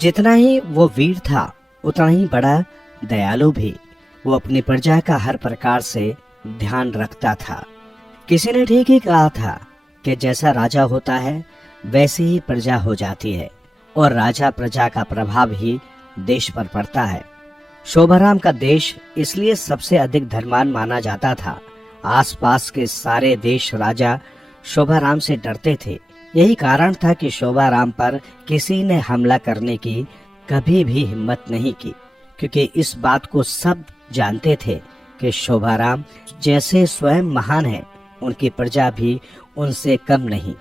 जितना ही वो वीर था उतना ही बड़ा दयालु भी। वो अपनी प्रजा का हर प्रकार से ध्यान रखता था। किसी ने ठीक ही कहा था कि जैसा राजा होता है वैसे ही प्रजा हो जाती है और राजा प्रजा का प्रभाव ही देश पर पड़ता है। शोभाराम का देश इसलिए सबसे अधिक धर्मान माना जाता था। आसपास के सारे देश राजा शोभाराम से डरते थे। यही कारण था कि शोभाराम पर किसी ने हमला करने की कभी भी हिम्मत नहीं की, क्योंकि इस बात को सब जानते थे कि शोभाराम जैसे स्वयं महान है, उनकी प्रजा भी उनसे कम नहीं।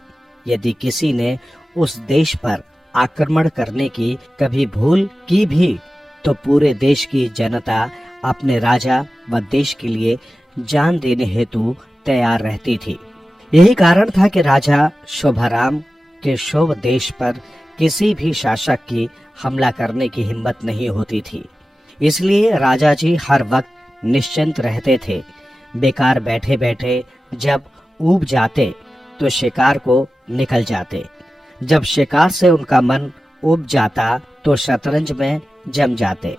यदि किसी ने उस देश पर आक्रमण करने की कभी भूल की भी तो पूरे देश की जनता अपने राजा व देश के लिए जान देने हेतु तैयार रहती थी। यही कारण था कि राजा शोभाराम के शोभ देश पर किसी भी शासक की हमला करने की हिम्मत नहीं होती थी। इसलिए राजा जी हर वक्त निश्चिंत रहते थे। बेकार बैठे बैठे जब ऊब जाते तो शिकार को निकल जाते। जब शिकार से उनका मन ऊब जाता तो शतरंज में जम जाते।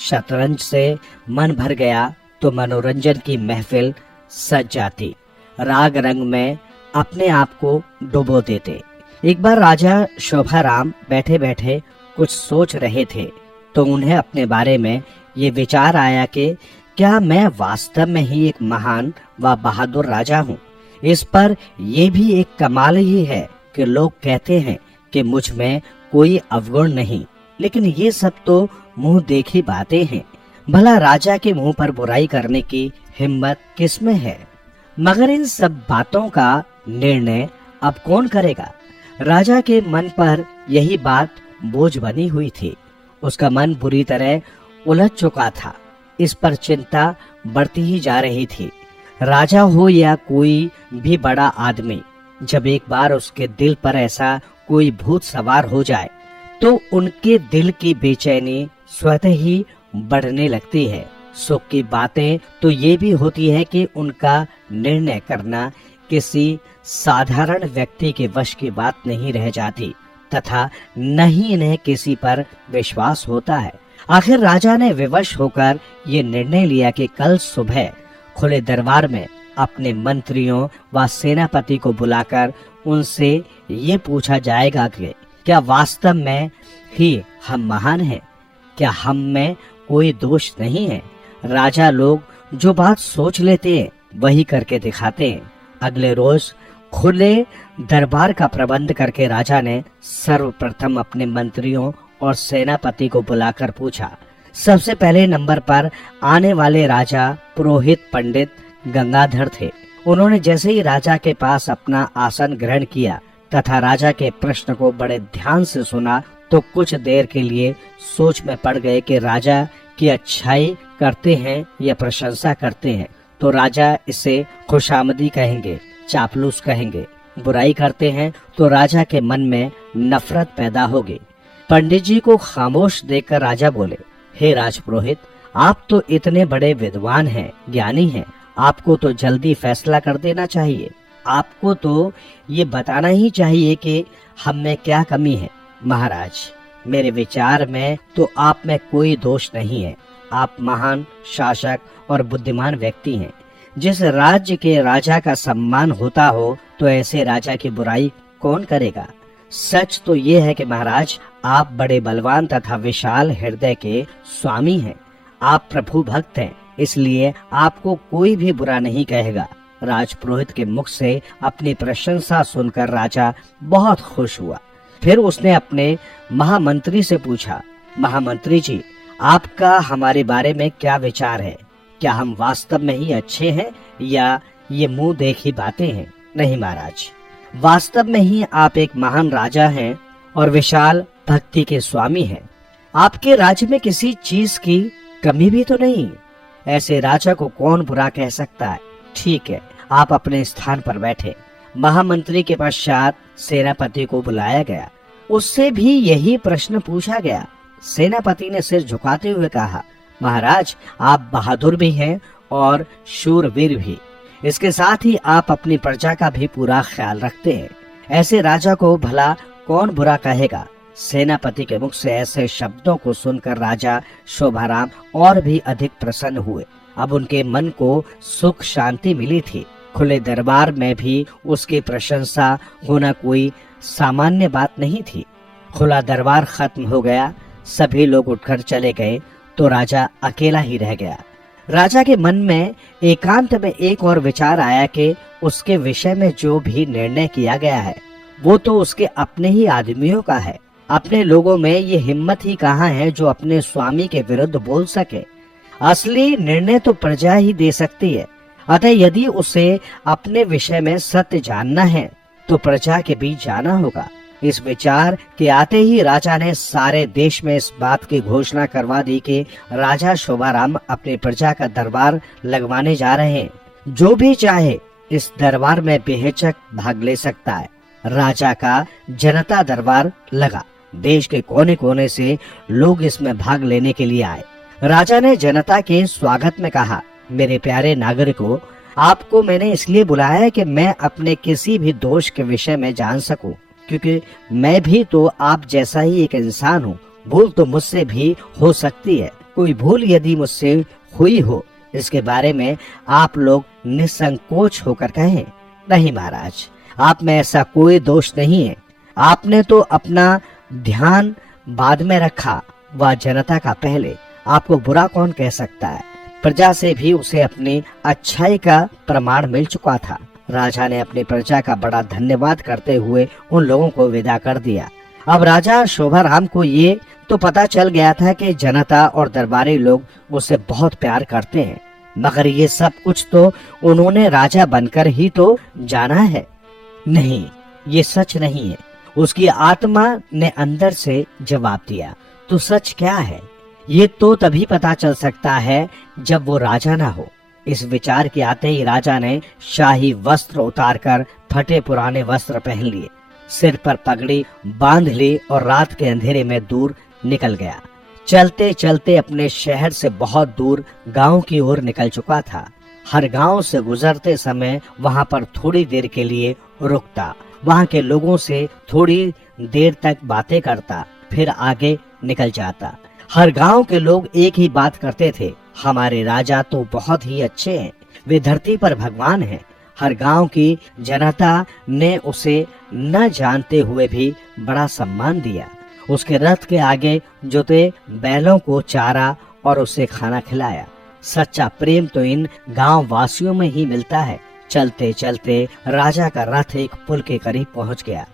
शतरंज से मन भर गया तो मनोरंजन की महफिल सज जाती। राग रंग में अपने आप को डुबो देते। एक बार राजा शोभाराम बैठे बैठे कुछ सोच रहे थे तो उन्हें अपने बारे में ये विचार आया कि क्या मैं वास्तव में ही एक महान व बहादुर राजा हूँ। इस पर यह भी एक कमाल ही है कि लोग कहते हैं कि मुझ में कोई अवगुण नहीं, लेकिन ये सब तो मुंह देखी बातें हैं। भला राजा के मुंह पर बुराई करने की हिम्मत किसमें है? मगर इन सब बातों का निर्णय अब कौन करेगा? राजा के मन पर यही बात बोझ बनी हुई थी। उसका मन बुरी तरह उलझ चुका था। इस पर चिंता बढ़ती ही जा रही थी। राजा हो या कोई भी बड़ा आदमी, जब एक बार उसके दिल पर ऐसा कोई भूत सवार हो जाए तो उनके दिल की बेचैनी स्वतः ही बढ़ने लगती है। सुख की बातें तो ये भी होती है कि उनका निर्णय करना किसी साधारण व्यक्ति के वश की बात नहीं रह जाती तथा न ही इन्हें किसी पर विश्वास होता है। आखिर राजा ने विवश होकर ये निर्णय लिया कि कल सुबह खुले दरबार में अपने मंत्रियों व सेनापति को बुलाकर उनसे ये पूछा जाएगा कि क्या वास्तव में ही हम महान हैं? क्या हम में कोई दोष नहीं है? राजा लोग जो बात सोच लेते हैं वही करके दिखाते हैं। अगले रोज खुले दरबार का प्रबंध करके राजा ने सर्वप्रथम अपने मंत्रियों और सेनापति को बुलाकर पूछा। सबसे पहले नंबर पर आने वाले राजा पुरोहित पंडित गंगाधर थे। उन्होंने जैसे ही राजा के पास अपना आसन ग्रहण किया तथा राजा के प्रश्न को बड़े ध्यान से सुना तो कुछ देर के लिए सोच में पड़ गए कि राजा की अच्छाई करते हैं या प्रशंसा करते हैं तो राजा इसे खुशामदी कहेंगे, चापलूस कहेंगे। बुराई करते हैं तो राजा के मन में नफरत पैदा होगी। पंडित जी को खामोश देखकर राजा बोले, हे राजपुरोहित, आप तो इतने बड़े विद्वान हैं, ज्ञानी हैं, आपको तो जल्दी फैसला कर देना चाहिए। आपको तो ये बताना ही चाहिए कि हम में क्या कमी है। महाराज, मेरे विचार में तो आप में कोई दोष नहीं है। आप महान शासक और बुद्धिमान व्यक्ति हैं। जिस राज्य के राजा का सम्मान होता हो तो ऐसे राजा की बुराई कौन करेगा? सच तो ये है कि महाराज, आप बड़े बलवान तथा विशाल हृदय के स्वामी हैं। आप प्रभु भक्त हैं, इसलिए आपको कोई भी बुरा नहीं कहेगा। राजपुरोहित के मुख से अपनी प्रशंसा सुनकर राजा बहुत खुश हुआ। फिर उसने अपने महामंत्री से पूछा, महामंत्री जी, आपका हमारे बारे में क्या विचार है? क्या हम वास्तव में ही अच्छे हैं या ये मुंह देखी बातें हैं? नहीं महाराज, वास्तव में ही आप एक महान राजा हैं और विशाल भक्ति के स्वामी हैं। आपके राज्य में किसी चीज की कमी भी तो नहीं। ऐसे राजा को कौन बुरा कह सकता है? ठीक है, आप अपने स्थान पर बैठे। महामंत्री के पश्चात सेनापति को बुलाया गया। उससे भी यही प्रश्न पूछा गया। सेनापति ने सिर झुकाते हुए कहा, महाराज, आप बहादुर भी हैं और शूरवीर भी। इसके साथ ही आप अपनी प्रजा का भी पूरा ख्याल रखते हैं। ऐसे राजा को भला कौन बुरा कहेगा? सेनापति के मुख से ऐसे शब्दों को सुनकर राजा शोभाराम और भी अधिक प्रसन्न हुए। अब उनके मन को सुख शांति मिली थी। खुले दरबार में भी उसकी प्रशंसा होना कोई सामान्य बात नहीं थी। खुला दरबार खत्म हो गया, सभी लोग उठकर चले गए तो राजा अकेला ही रह गया। राजा के मन में एकांत में एक और विचार आया कि उसके विषय में जो भी निर्णय किया गया है वो तो उसके अपने ही आदमियों का है। अपने लोगों में ये हिम्मत ही कहाँ है जो अपने स्वामी के विरुद्ध बोल सके। असली निर्णय तो प्रजा ही दे सकती है। अतः यदि उसे अपने विषय में सत्य जानना है तो प्रजा के बीच जाना होगा। इस विचार के आते ही राजा ने सारे देश में इस बात की घोषणा करवा दी कि राजा शोभाराम अपनी प्रजा का दरबार लगवाने जा रहे हैं। जो भी चाहे इस दरबार में बेहिचक भाग ले सकता है। राजा का जनता दरबार लगा। देश के कोने कोने से लोग इसमें भाग लेने के लिए आए। राजा ने जनता के स्वागत में कहा, मेरे प्यारे नागरिकों, आपको मैंने इसलिए बुलाया है कि मैं अपने किसी भी दोष के विषय में जान सकूं, क्योंकि मैं भी तो आप जैसा ही एक इंसान हूँ। भूल तो मुझसे भी हो सकती है। कोई भूल यदि मुझसे हुई हो इसके बारे में आप लोग निसंकोच होकर कहें। नहीं महाराज, आप में ऐसा कोई दोष नहीं है। आपने तो अपना ध्यान बाद में रखा, वह जनता का पहले। आपको बुरा कौन कह सकता है। प्रजा से भी उसे अपनी अच्छाई का प्रमाण मिल चुका था। राजा ने अपनी प्रजा का बड़ा धन्यवाद करते हुए उन लोगों को विदा कर दिया। अब राजा शोभाराम को ये तो पता चल गया था कि जनता और दरबारी लोग उसे बहुत प्यार करते हैं, मगर ये सब कुछ तो उन्होंने राजा बनकर ही तो जाना है। नहीं, ये सच नहीं है। उसकी आत्मा ने अंदर से जवाब दिया। तो सच क्या है? ये तो तभी पता चल सकता है जब वो राजा ना हो। इस विचार के आते ही राजा ने शाही वस्त्र उतारकर फटे पुराने वस्त्र पहन लिए, सिर पर पगड़ी बांध ली और रात के अंधेरे में दूर निकल गया। चलते चलते अपने शहर से बहुत दूर गांव की ओर निकल चुका था। हर गांव से गुजरते समय वहां पर थोड़ी देर के लिए रुकता, वहां के लोगों से थोड़ी देर तक बातें करता, फिर आगे निकल जाता। हर गांव के लोग एक ही बात करते थे, हमारे राजा तो बहुत ही अच्छे हैं, वे धरती पर भगवान हैं। हर गांव की जनता ने उसे न जानते हुए भी बड़ा सम्मान दिया। उसके रथ के आगे जोते बैलों को चारा और उसे खाना खिलाया। सच्चा प्रेम तो इन गांव वासियों में ही मिलता है। चलते चलते राजा का रथ एक पुल के करीब पहुंच गया।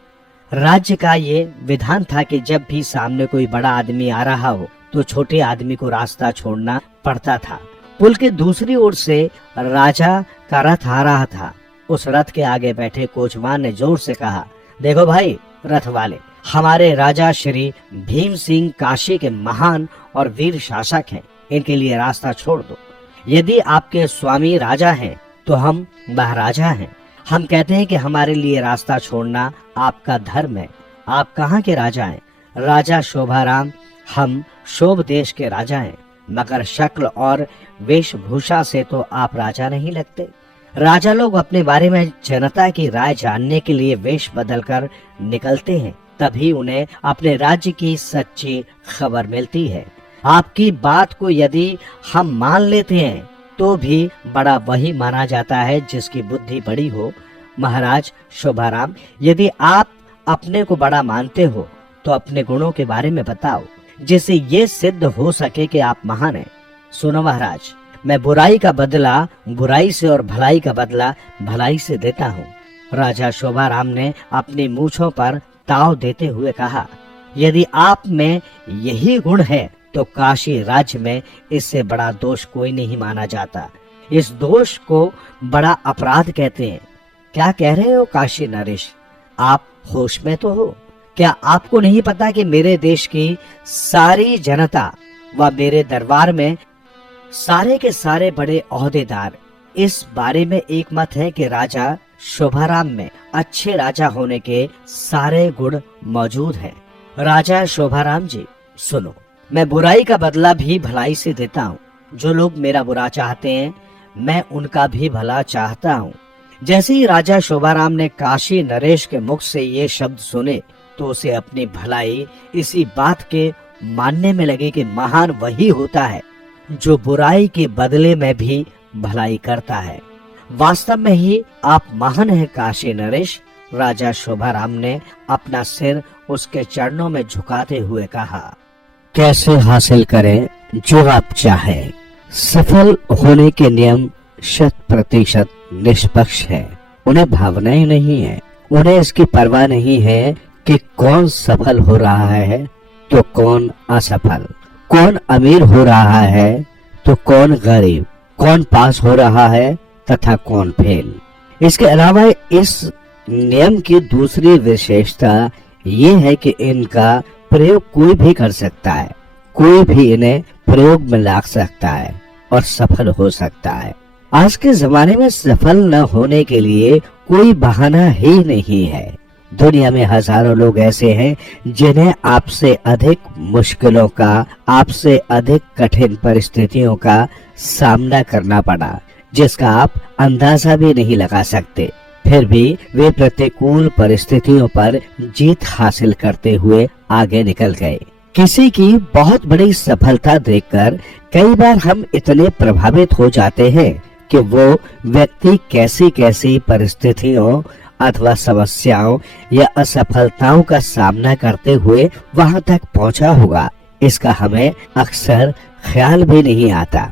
राज्य का ये विधान था कि जब भी सामने कोई बड़ा आदमी आ रहा हो तो छोटे आदमी को रास्ता छोड़ना पड़ता था। पुल के दूसरी ओर से राजा का रथ आ रहा था। उस रथ के आगे बैठे कोचवान ने जोर से कहा, देखो भाई रथ वाले, हमारे राजा श्री भीम सिंह काशी के महान और वीर शासक हैं, इनके लिए रास्ता छोड़ दो। यदि आपके स्वामी राजा हैं तो हम महाराजा हैं। हम कहते हैं कि हमारे लिए रास्ता छोड़ना आपका धर्म है। आप कहाँ के राजा हैं? राजा शोभाराम, हम शोभ देश के राजा हैं, मगर शक्ल और वेशभूषा से तो आप राजा नहीं लगते। राजा लोग अपने बारे में जनता की राय जानने के लिए वेश बदलकर निकलते हैं, तभी उन्हें अपने राज्य की सच्ची खबर मिलती है। आपकी बात को यदि हम मान लेते हैं तो भी बड़ा वही माना जाता है जिसकी बुद्धि बड़ी हो। महाराज शोभाराम, यदि आप अपने को बड़ा मानते हो तो अपने गुणों के बारे में बताओ, जिससे ये सिद्ध हो सके कि आप महान हैं। सुनो महाराज, मैं बुराई का बदला बुराई से और भलाई का बदला भलाई से देता हूँ। राजा शोभाराम ने अपनी मूंछों पर ताव देते हुए कहा, यदि आप में यही गुण है तो काशी राज्य में इससे बड़ा दोष कोई नहीं माना जाता। इस दोष को बड़ा अपराध कहते हैं। क्या कह रहे हो काशी नरेश? आप होश में तो हो? क्या आपको नहीं पता कि मेरे देश की सारी जनता व मेरे दरबार में सारे के सारे बड़े ओहदेदार इस बारे में एक मत है कि राजा शोभाराम में अच्छे राजा होने के सारे गुण मौजूद हैं। राजा शोभाराम जी सुनो, मैं बुराई का बदला भी भलाई से देता हूँ। जो लोग मेरा बुरा चाहते हैं मैं उनका भी भला चाहता हूँ। जैसे ही राजा शोभाराम ने काशी नरेश के मुख से ये शब्द सुने तो उसे अपनी भलाई इसी बात के मानने में लगे कि महान वही होता है जो बुराई के बदले में भी भलाई करता है। वास्तव में ही आप महान हैं काशी नरेश। राजा शोभाराम ने अपना सिर उसके चरणों में झुकाते हुए कहा, कैसे हासिल करें जो आप चाहें। सफल होने के नियम 100% निष्पक्ष है। उन्हें भावनाएं नहीं है, उन्हें इसकी परवाह नहीं है कि कौन सफल हो रहा है तो कौन असफल, कौन अमीर हो रहा है तो कौन गरीब, कौन पास हो रहा है तथा कौन फेल। इसके अलावा इस नियम की दूसरी विशेषता ये है कि इनका प्रयोग कोई भी कर सकता है, कोई भी इन्हें प्रयोग में ला सकता है और सफल हो सकता है। आज के जमाने में सफल न होने के लिए कोई बहाना ही नहीं है। दुनिया में हजारों लोग ऐसे हैं जिन्हें आपसे अधिक मुश्किलों का, आपसे अधिक कठिन परिस्थितियों का सामना करना पड़ा, जिसका आप अंदाजा भी नहीं लगा सकते। फिर भी वे प्रतिकूल परिस्थितियों पर जीत हासिल करते हुए आगे निकल गए। किसी की बहुत बड़ी सफलता देखकर कई बार हम इतने प्रभावित हो जाते हैं कि वो व्यक्ति कैसी कैसी परिस्थितियों अथवा समस्याओं या असफलताओं का सामना करते हुए वहां तक पहुंचा होगा, इसका हमें अक्सर ख्याल भी नहीं आता।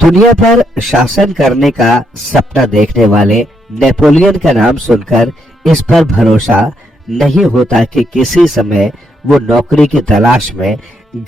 दुनिया पर शासन करने का सपना देखने वाले नेपोलियन का नाम सुनकर इस पर भरोसा नहीं होता कि किसी समय वो नौकरी की तलाश में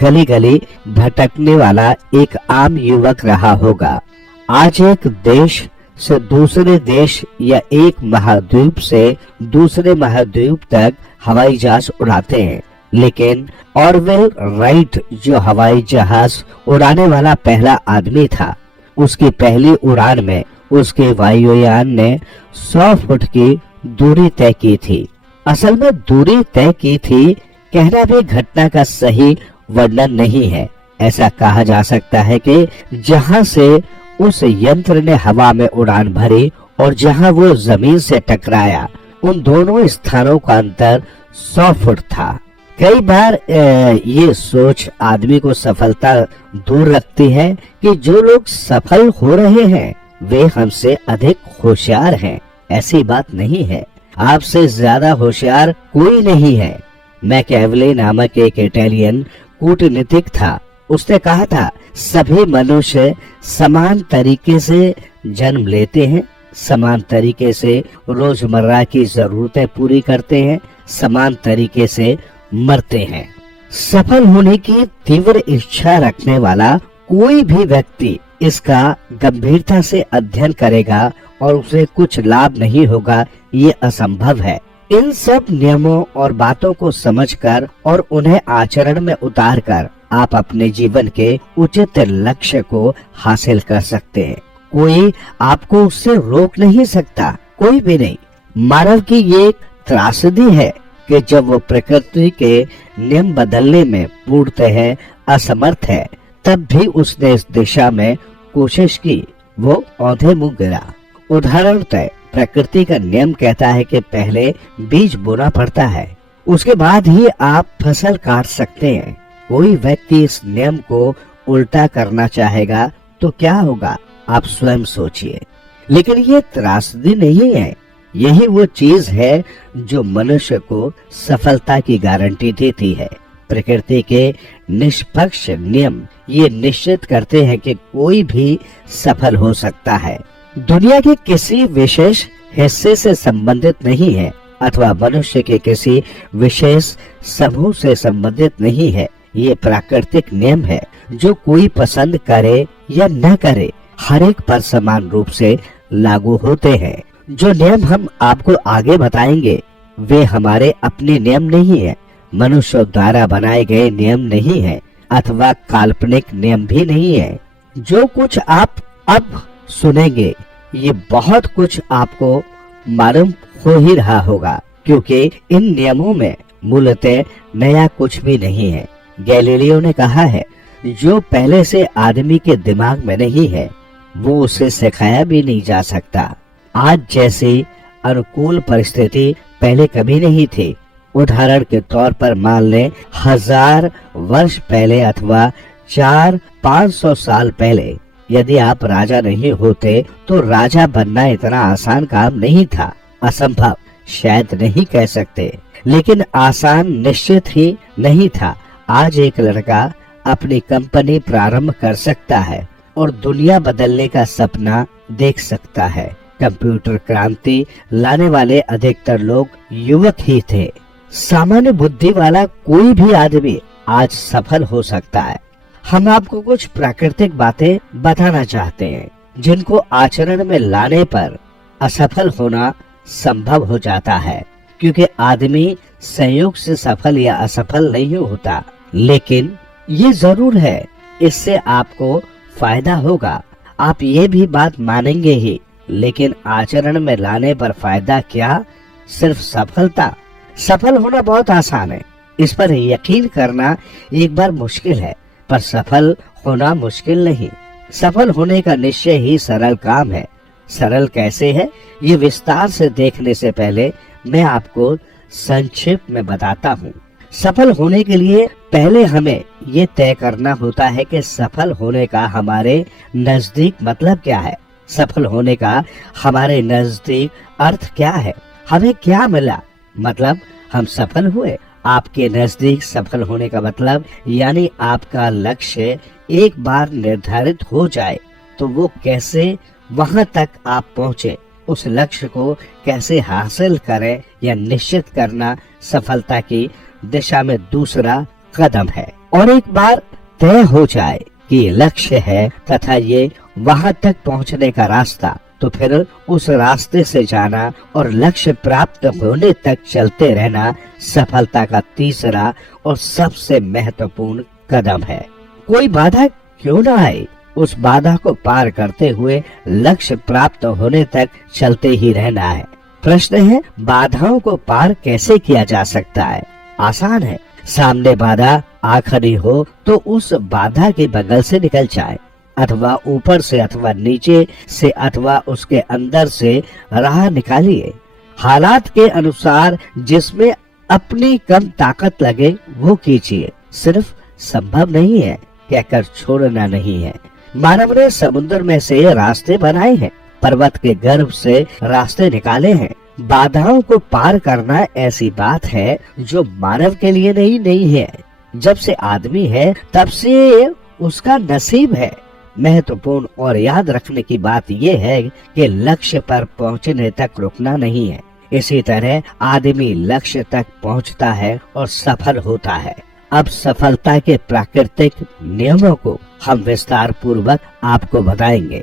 गली गली भटकने वाला एक आम युवक रहा होगा। आज एक देश से दूसरे देश या एक महाद्वीप से दूसरे महाद्वीप तक हवाई जहाज उड़ाते हैं, लेकिन ऑरवेल राइट जो हवाई जहाज उड़ाने वाला पहला आदमी था, उसकी पहली उड़ान में उसके वायुयान ने 100 फुट की दूरी तय की थी। असल में दूरी तय की थी कहना भी घटना का सही वर्णन नहीं है। ऐसा कहा जा सकता है कि जहां से उस यंत्र ने हवा में उड़ान भरी और जहां वो जमीन से टकराया, उन दोनों स्थानों का अंतर 100 फुट था। कई बार ये सोच आदमी को सफलता दूर रखती है कि जो लोग सफल हो रहे हैं वे हमसे अधिक होशियार हैं। ऐसी बात नहीं है, आपसे ज्यादा होशियार कोई नहीं है। मैकियावेली नामक एक इटालियन कूटनीतिक था। उसने कहा था, सभी मनुष्य समान तरीके से जन्म लेते हैं, समान तरीके से रोजमर्रा की जरूरतें पूरी करते हैं, समान तरीके से मरते हैं। सफल होने की तीव्र इच्छा रखने वाला कोई भी व्यक्ति इसका गंभीरता से अध्ययन करेगा और उसे कुछ लाभ नहीं होगा, ये असंभव है। इन सब नियमों और बातों को समझकर और उन्हें आचरण में उतारकर आप अपने जीवन के उचित लक्ष्य को हासिल कर सकते हैं। कोई आपको उससे रोक नहीं सकता, कोई भी नहीं। मानव की ये एक त्रासदी है कि जब वो प्रकृति के नियम बदलने में पूर्णतः असमर्थ है, तब भी उसने इस दिशा में कोशिश की, वो औंधे मुंह गिरा। उदाहरणतः प्रकृति का नियम कहता है कि पहले बीज बोना पड़ता है, उसके बाद ही आप फसल काट सकते हैं। कोई व्यक्ति इस नियम को उल्टा करना चाहेगा तो क्या होगा, आप स्वयं सोचिए। लेकिन ये त्रासदी नहीं है, यही वो चीज है जो मनुष्य को सफलता की गारंटी देती है। प्रकृति के निष्पक्ष नियम ये निश्चित करते हैं कि कोई भी सफल हो सकता है। दुनिया के किसी विशेष हिस्से से संबंधित नहीं है अथवा मनुष्य के किसी विशेष समूह से संबंधित नहीं है। ये प्राकृतिक नियम है जो कोई पसंद करे या न करे, हर एक पर समान रूप से लागू होते हैं। जो नियम हम आपको आगे बताएंगे वे हमारे अपने नियम नहीं है, मनुष्य द्वारा बनाए गए नियम नहीं है अथवा काल्पनिक नियम भी नहीं है। जो कुछ आप अब सुनेंगे ये बहुत कुछ आपको मालूम हो ही रहा होगा, क्योंकि इन नियमों में मूलतः नया कुछ भी नहीं है। गैलीलियो ने कहा है, जो पहले से आदमी के दिमाग में नहीं है वो उसे सिखाया भी नहीं जा सकता। आज जैसी अनुकूल परिस्थिति पहले कभी नहीं थी। उदाहरण के तौर पर मान लें 1000 वर्ष पहले अथवा 400-500 साल पहले यदि आप राजा नहीं होते तो राजा बनना इतना आसान काम नहीं था। असंभव शायद नहीं कह सकते, लेकिन आसान निश्चित ही नहीं था। आज एक लड़का अपनी कंपनी प्रारंभ कर सकता है और दुनिया बदलने का सपना देख सकता है। कंप्यूटर क्रांति लाने वाले अधिकतर लोग युवक ही थे। सामान्य बुद्धि वाला कोई भी आदमी आज सफल हो सकता है। हम आपको कुछ प्राकृतिक बातें बताना चाहते हैं जिनको आचरण में लाने पर असफल होना संभव हो जाता है, क्योंकि आदमी संयोग से सफल या असफल नहीं होता। लेकिन ये जरूर है इससे आपको फायदा होगा, आप ये भी बात मानेंगे ही। लेकिन आचरण में लाने पर फायदा क्या, सिर्फ सफलता। सफल होना बहुत आसान है, इस पर यकीन करना एक बार मुश्किल है, पर सफल होना मुश्किल नहीं। सफल होने का निश्चय ही सरल काम है। सरल कैसे है, ये विस्तार से देखने से पहले मैं आपको संक्षिप्त में बताता हूँ। सफल होने के लिए पहले हमें ये तय करना होता है कि सफल होने का हमारे नजदीक मतलब क्या है। सफल होने का हमारे नजदीक अर्थ क्या है, हमें क्या मिला, मतलब हम सफल हुए। आपके नजदीक सफल होने का मतलब यानी आपका लक्ष्य एक बार निर्धारित हो जाए तो वो कैसे वहां तक आप पहुँचे, उस लक्ष्य को कैसे हासिल करें या निश्चित करना सफलता की दिशा में दूसरा कदम है। और एक बार तय हो जाए कि लक्ष्य है तथा ये वहां तक पहुंचने का रास्ता, तो फिर उस रास्ते से जाना और लक्ष्य प्राप्त होने तक चलते रहना सफलता का तीसरा और सबसे महत्वपूर्ण कदम है। कोई बाधा क्यों न आए, उस बाधा को पार करते हुए लक्ष्य प्राप्त होने तक चलते ही रहना है। प्रश्न है, बाधाओं को पार कैसे किया जा सकता है? आसान है, सामने बाधा आ खड़ी हो तो उस बाधा के बगल से निकल जाए, अथवा ऊपर से अथवा नीचे से अथवा उसके अंदर से राह निकालिए। हालात के अनुसार जिसमें अपनी कम ताकत लगे वो कीजिए। सिर्फ संभव नहीं है कहकर छोड़ना नहीं है। मानव ने समुद्र में से रास्ते बनाए हैं, पर्वत के गर्भ से रास्ते निकाले हैं। बाधाओं को पार करना ऐसी बात है जो मानव के लिए नहीं है। जब से आदमी है तब से उसका नसीब है। महत्वपूर्ण और याद रखने की बात यह है कि लक्ष्य पर पहुंचने तक रुकना नहीं है। इसी तरह आदमी लक्ष्य तक पहुंचता है और सफल होता है। अब सफलता के प्राकृतिक नियमों को हम विस्तार पूर्वक आपको बताएंगे।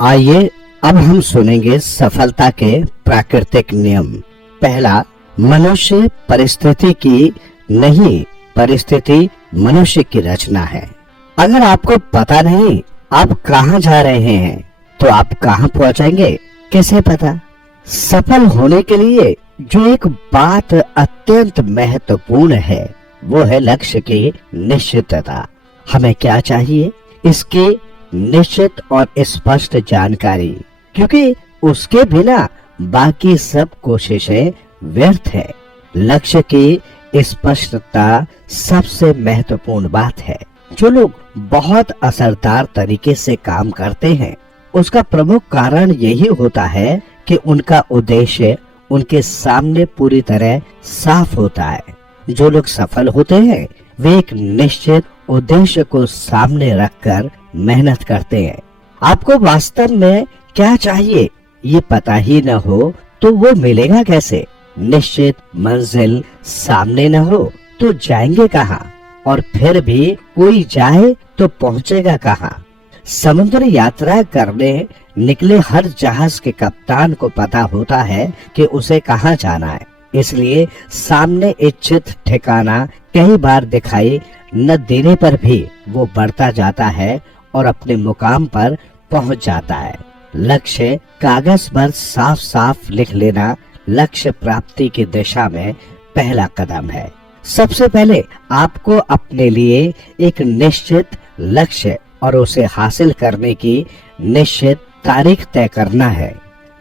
आइए अब हम सुनेंगे सफलता के प्राकृतिक नियम। पहला, मनुष्य परिस्थिति की नहीं, परिस्थिति मनुष्य की रचना है। अगर आपको पता नहीं आप कहाँ जा रहे हैं तो आप कहाँ पहुँचेंगे कैसे पता? सफल होने के लिए जो एक बात अत्यंत महत्वपूर्ण है वो है लक्ष्य की निश्चितता। हमें क्या चाहिए, इसकी निश्चित और स्पष्ट जानकारी, क्योंकि उसके बिना बाकी सब कोशिशें व्यर्थ है। लक्ष्य की स्पष्टता सबसे महत्वपूर्ण बात है। जो लोग बहुत असरदार तरीके से काम करते हैं उसका प्रमुख कारण यही होता है कि उनका उद्देश्य उनके सामने पूरी तरह साफ होता है। जो लोग सफल होते हैं वे एक निश्चित उद्देश्य को सामने रखकर मेहनत करते हैं। आपको वास्तव में क्या चाहिए ये पता ही न हो तो वो मिलेगा कैसे? निश्चित मंजिल सामने न हो तो जाएंगे कहाँ? और फिर भी कोई जाए तो पहुँचेगा कहाँ? समुद्र यात्रा करने निकले हर जहाज के कप्तान को पता होता है कि उसे कहाँ जाना है, इसलिए सामने इच्छित ठिकाना कई बार दिखाई न देने पर भी वो बढ़ता जाता है और अपने मुकाम पर पहुंच जाता है। लक्ष्य कागज पर साफ साफ लिख लेना लक्ष्य प्राप्ति की दिशा में पहला कदम है। सबसे पहले आपको अपने लिए एक निश्चित लक्ष्य और उसे हासिल करने की निश्चित तारीख तय करना है।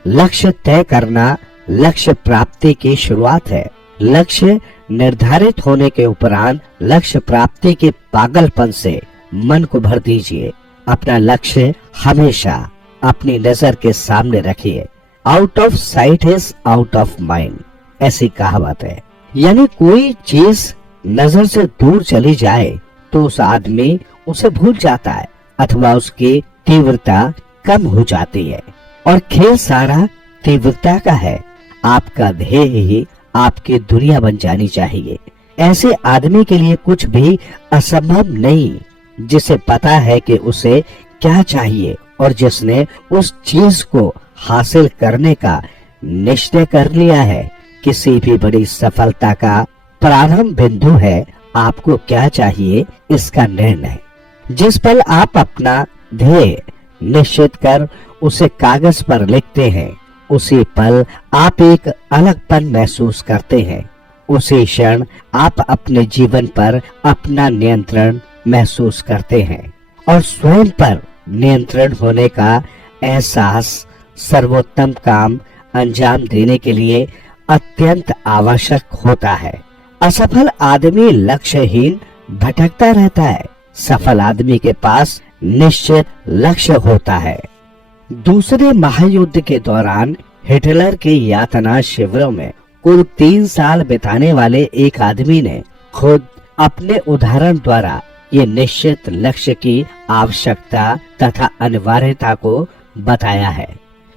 लक्ष्य तय करना लक्ष्य प्राप्ति की शुरुआत है। लक्ष्य निर्धारित होने के उपरांत लक्ष्य प्राप्ति के पागलपन से मन को भर दीजिए। अपना लक्ष्य हमेशा अपनी नजर के सामने रखिए। Out of site is out of mind, ऐसी कहावत है। यानी कोई चीज नजर से दूर चली जाए तो उस आदमी उसे भूल जाता है अथवा उसकी तीव्रता कम हो जाती है। और खेल सारा तीव्रता का है। आपका ध्येय ही आपकी दुनिया बन जानी चाहिए। ऐसे आदमी के लिए कुछ भी असंभव नहीं, जिसे पता है कि उसे क्या चाहिए और जिसने उस चीज को हासिल करने का निश्चय कर लिया है। किसी भी बड़ी सफलता का प्रारंभ बिंदु है आपको क्या चाहिए इसका निर्णय। जिस पल आप अपना ध्येय निश्चित कर उसे कागज पर लिखते हैं, उसी पल आप एक अलगपन महसूस करते हैं। उसी क्षण आप अपने जीवन पर अपना नियंत्रण महसूस करते हैं और स्वयं पर नियंत्रण होने का एहसास सर्वोत्तम काम अंजाम देने के लिए अत्यंत आवश्यक होता है। असफल आदमी लक्ष्यहीन भटकता रहता है। सफल आदमी के पास निश्चित लक्ष्य होता है। दूसरे महायुद्ध के दौरान हिटलर के यातना शिविरों में कुल 3 साल बिताने वाले एक आदमी ने खुद अपने उदाहरण द्वारा ये निश्चित लक्ष्य की आवश्यकता तथा अनिवार्यता को बताया है।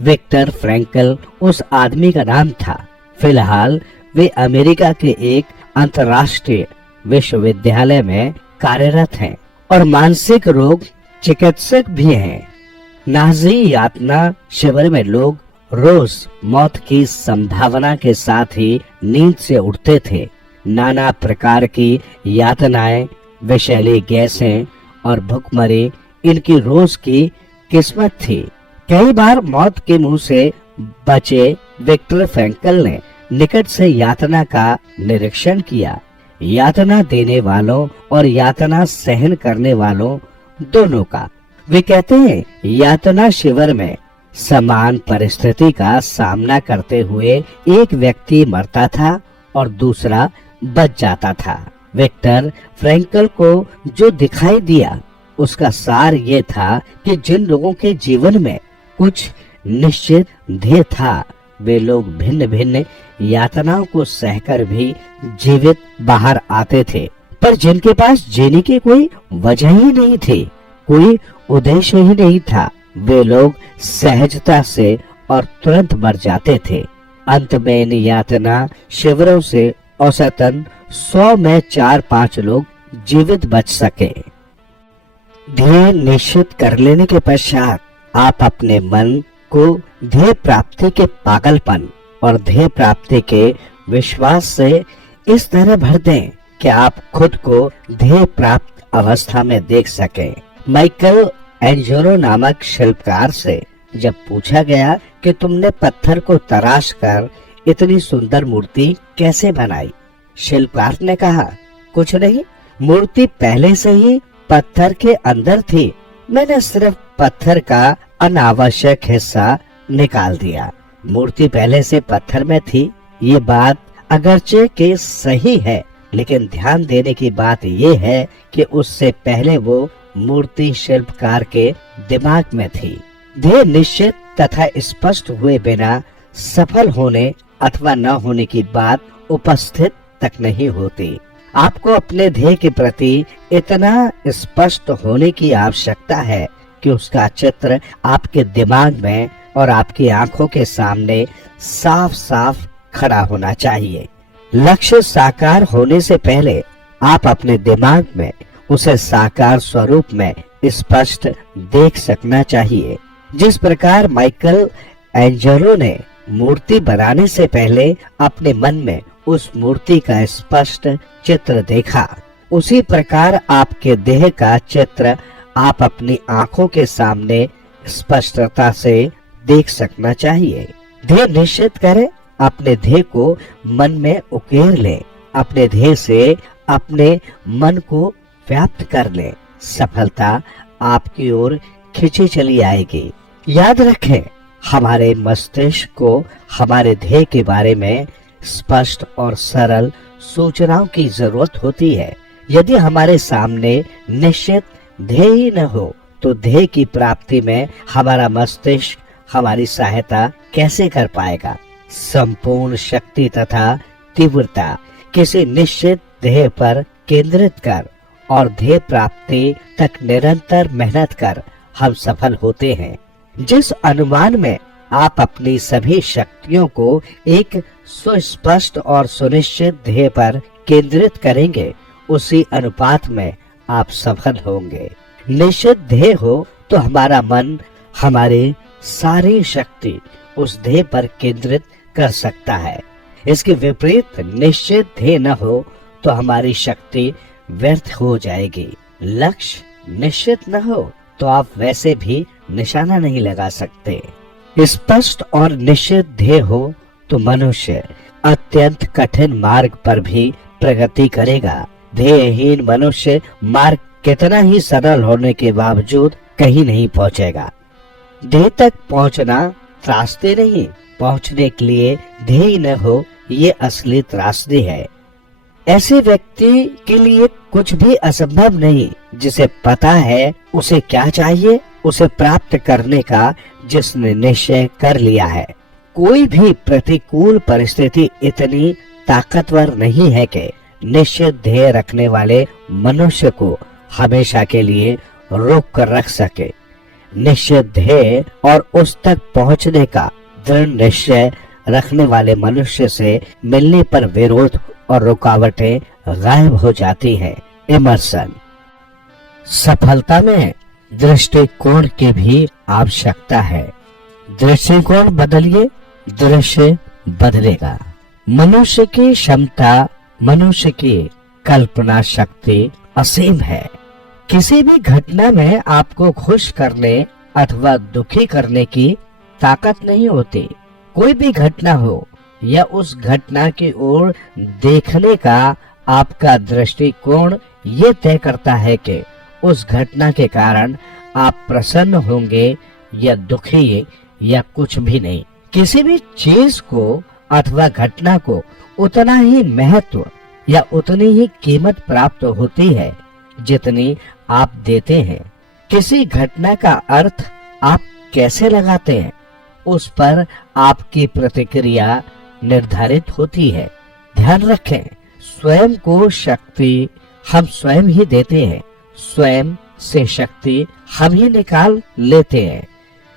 विक्टर फ्रैंकल उस आदमी का नाम था। फिलहाल वे अमेरिका के एक अंतर्राष्ट्रीय विश्वविद्यालय में कार्यरत हैं और मानसिक रोग चिकित्सक भी हैं। नाजी यातना शिविर में लोग रोज मौत की संभावना के साथ ही नींद से उठते थे। नाना प्रकार की यातनाएं, विषैली गैसें और भुखमरी इनकी रोज की किस्मत थी। कई बार मौत के मुंह से बचे विक्टर फ्रैंकल ने निकट से यातना का निरीक्षण किया। यातना देने वालों और यातना सहन करने वालों दोनों का। वे कहते हैं यातना शिविर में समान परिस्थिति का सामना करते हुए एक व्यक्ति मरता था और दूसरा बच जाता था। विक्टर फ्रैंकल को जो दिखाई दिया उसका सार ये था कि जिन लोगों के जीवन में कुछ निश्चित ध्येय था वे लोग भिन्न भिन्न यातनाओं को सहकर भी जीवित बाहर आते थे। पर जिनके पास जीने की कोई वजह ही नहीं थी, कोई उद्देश्य ही नहीं था, वे लोग सहजता से और तुरंत मर जाते थे। अंत में इन यातना शिविरों से औसतन 100 में 4-5 लोग जीवित बच सके। ध्येय निश्चित कर लेने के पश्चात आप अपने मन को ध्येय प्राप्ति के पागलपन और ध्येय प्राप्ति के विश्वास से इस तरह भर दें कि आप खुद को ध्येय प्राप्त अवस्था में देख सकें। माइकल एंजेलो नामक शिल्पकार से जब पूछा गया कि तुमने पत्थर को तराश कर इतनी सुंदर मूर्ति कैसे बनाई, शिल्पकार ने कहा, कुछ नहीं, मूर्ति पहले से ही पत्थर के अंदर थी, मैंने सिर्फ पत्थर का अनावश्यक हिस्सा निकाल दिया। मूर्ति पहले से पत्थर में थी, ये बात अगरचे के सही है, लेकिन ध्यान देने की बात ये है कि उससे पहले वो मूर्ति शिल्पकार के दिमाग में थी। ध्येय निश्चित तथा स्पष्ट हुए बिना सफल होने अथवा न होने की बात उपस्थित तक नहीं होती। आपको अपने ध्येय के प्रति इतना स्पष्ट होने की आवश्यकता है कि उसका चित्र आपके दिमाग में और आपकी आंखों के सामने साफ साफ खड़ा होना चाहिए। लक्ष्य साकार होने से पहले आप अपने दिमाग में उसे साकार स्वरूप में स्पष्ट देख सकना चाहिए। जिस प्रकार माइकल एंजेलो ने मूर्ति बनाने से पहले अपने मन में उस मूर्ति का स्पष्ट चित्र देखा, उसी प्रकार आपके देह का चित्र आप अपनी आंखों के सामने स्पष्टता से देख सकना चाहिए। ध्येय निश्चित करें, अपने ध्येय को मन में उकेर लें, अपने ध्येय से अपने मन को व्याप्त कर लें। सफलता आपकी ओर खिंची चली आएगी। याद रखें, हमारे मस्तिष्क को हमारे ध्येय के बारे में स्पष्ट और सरल सूचनाओं की जरूरत होती है। यदि हमारे सामने निश्चित ध्येय ही न हो तो ध्येय की प्राप्ति में हमारा मस्तिष्क हमारी सहायता कैसे कर पाएगा। संपूर्ण शक्ति तथा तीव्रता किसी निश्चित ध्येय पर केंद्रित कर और ध्येय प्राप्ति तक निरंतर मेहनत कर हम सफल होते हैं। जिस अनुमान में आप अपनी सभी शक्तियों को एक सुस्पष्ट और सुनिश्चित ध्येय पर केंद्रित करेंगे, उसी अनुपात में आप सफल होंगे। निश्चित ध्येय हो तो हमारा मन हमारी सारी शक्ति उस ध्येय पर केंद्रित कर सकता है। इसके विपरीत निश्चित ध्येय न हो तो हमारी शक्ति व्यर्थ हो जाएगी। लक्ष्य निश्चित न हो तो आप वैसे भी निशाना नहीं लगा सकते। स्पष्ट और निश्चित ध्येय हो तो मनुष्य अत्यंत कठिन मार्ग पर भी प्रगति करेगा। ध्येयहीन मनुष्य मार्ग कितना ही सरल होने के बावजूद कहीं नहीं पहुंचेगा। ध्येय तक पहुंचना त्रासदी नहीं, पहुंचने के लिए ध्येय न हो ये असली त्रासदी है। ऐसे व्यक्ति के लिए कुछ भी असंभव नहीं, जिसे पता है उसे क्या चाहिए, उसे प्राप्त करने का जिसने निश्चय कर लिया है। कोई भी प्रतिकूल परिस्थिति इतनी ताकतवर नहीं है कि निश्चित ध्येय रखने वाले मनुष्य को हमेशा के लिए रोक कर रख सके। निश्चित ध्येय और उस तक पहुंचने का दृढ़ निश्चय रखने वाले मनुष्य से मिलने पर विरोध और रुकावटें गायब हो जाती हैं। इमर्सन। सफलता में दृष्टिकोण की भी आवश्यकता है। दृष्टिकोण बदलिए, दृश्य बदलेगा। मनुष्य की क्षमता, मनुष्य की कल्पना शक्ति असीम है। किसी भी घटना में आपको खुश करने अथवा दुखी करने की ताकत नहीं होती। कोई भी घटना हो या उस घटना की ओर देखने का आपका दृष्टिकोण ये तय करता है कि उस घटना के कारण आप प्रसन्न होंगे या दुखी या कुछ भी नहीं। किसी भी चीज को अथवा घटना को उतना ही महत्व या उतनी ही कीमत प्राप्त होती है जितनी आप देते हैं। किसी घटना का अर्थ आप कैसे लगाते हैं, उस पर आपकी प्रतिक्रिया निर्धारित होती है। ध्यान रखें, स्वयं को शक्ति हम स्वयं ही देते हैं, स्वयं से शक्ति हम ही निकाल लेते हैं।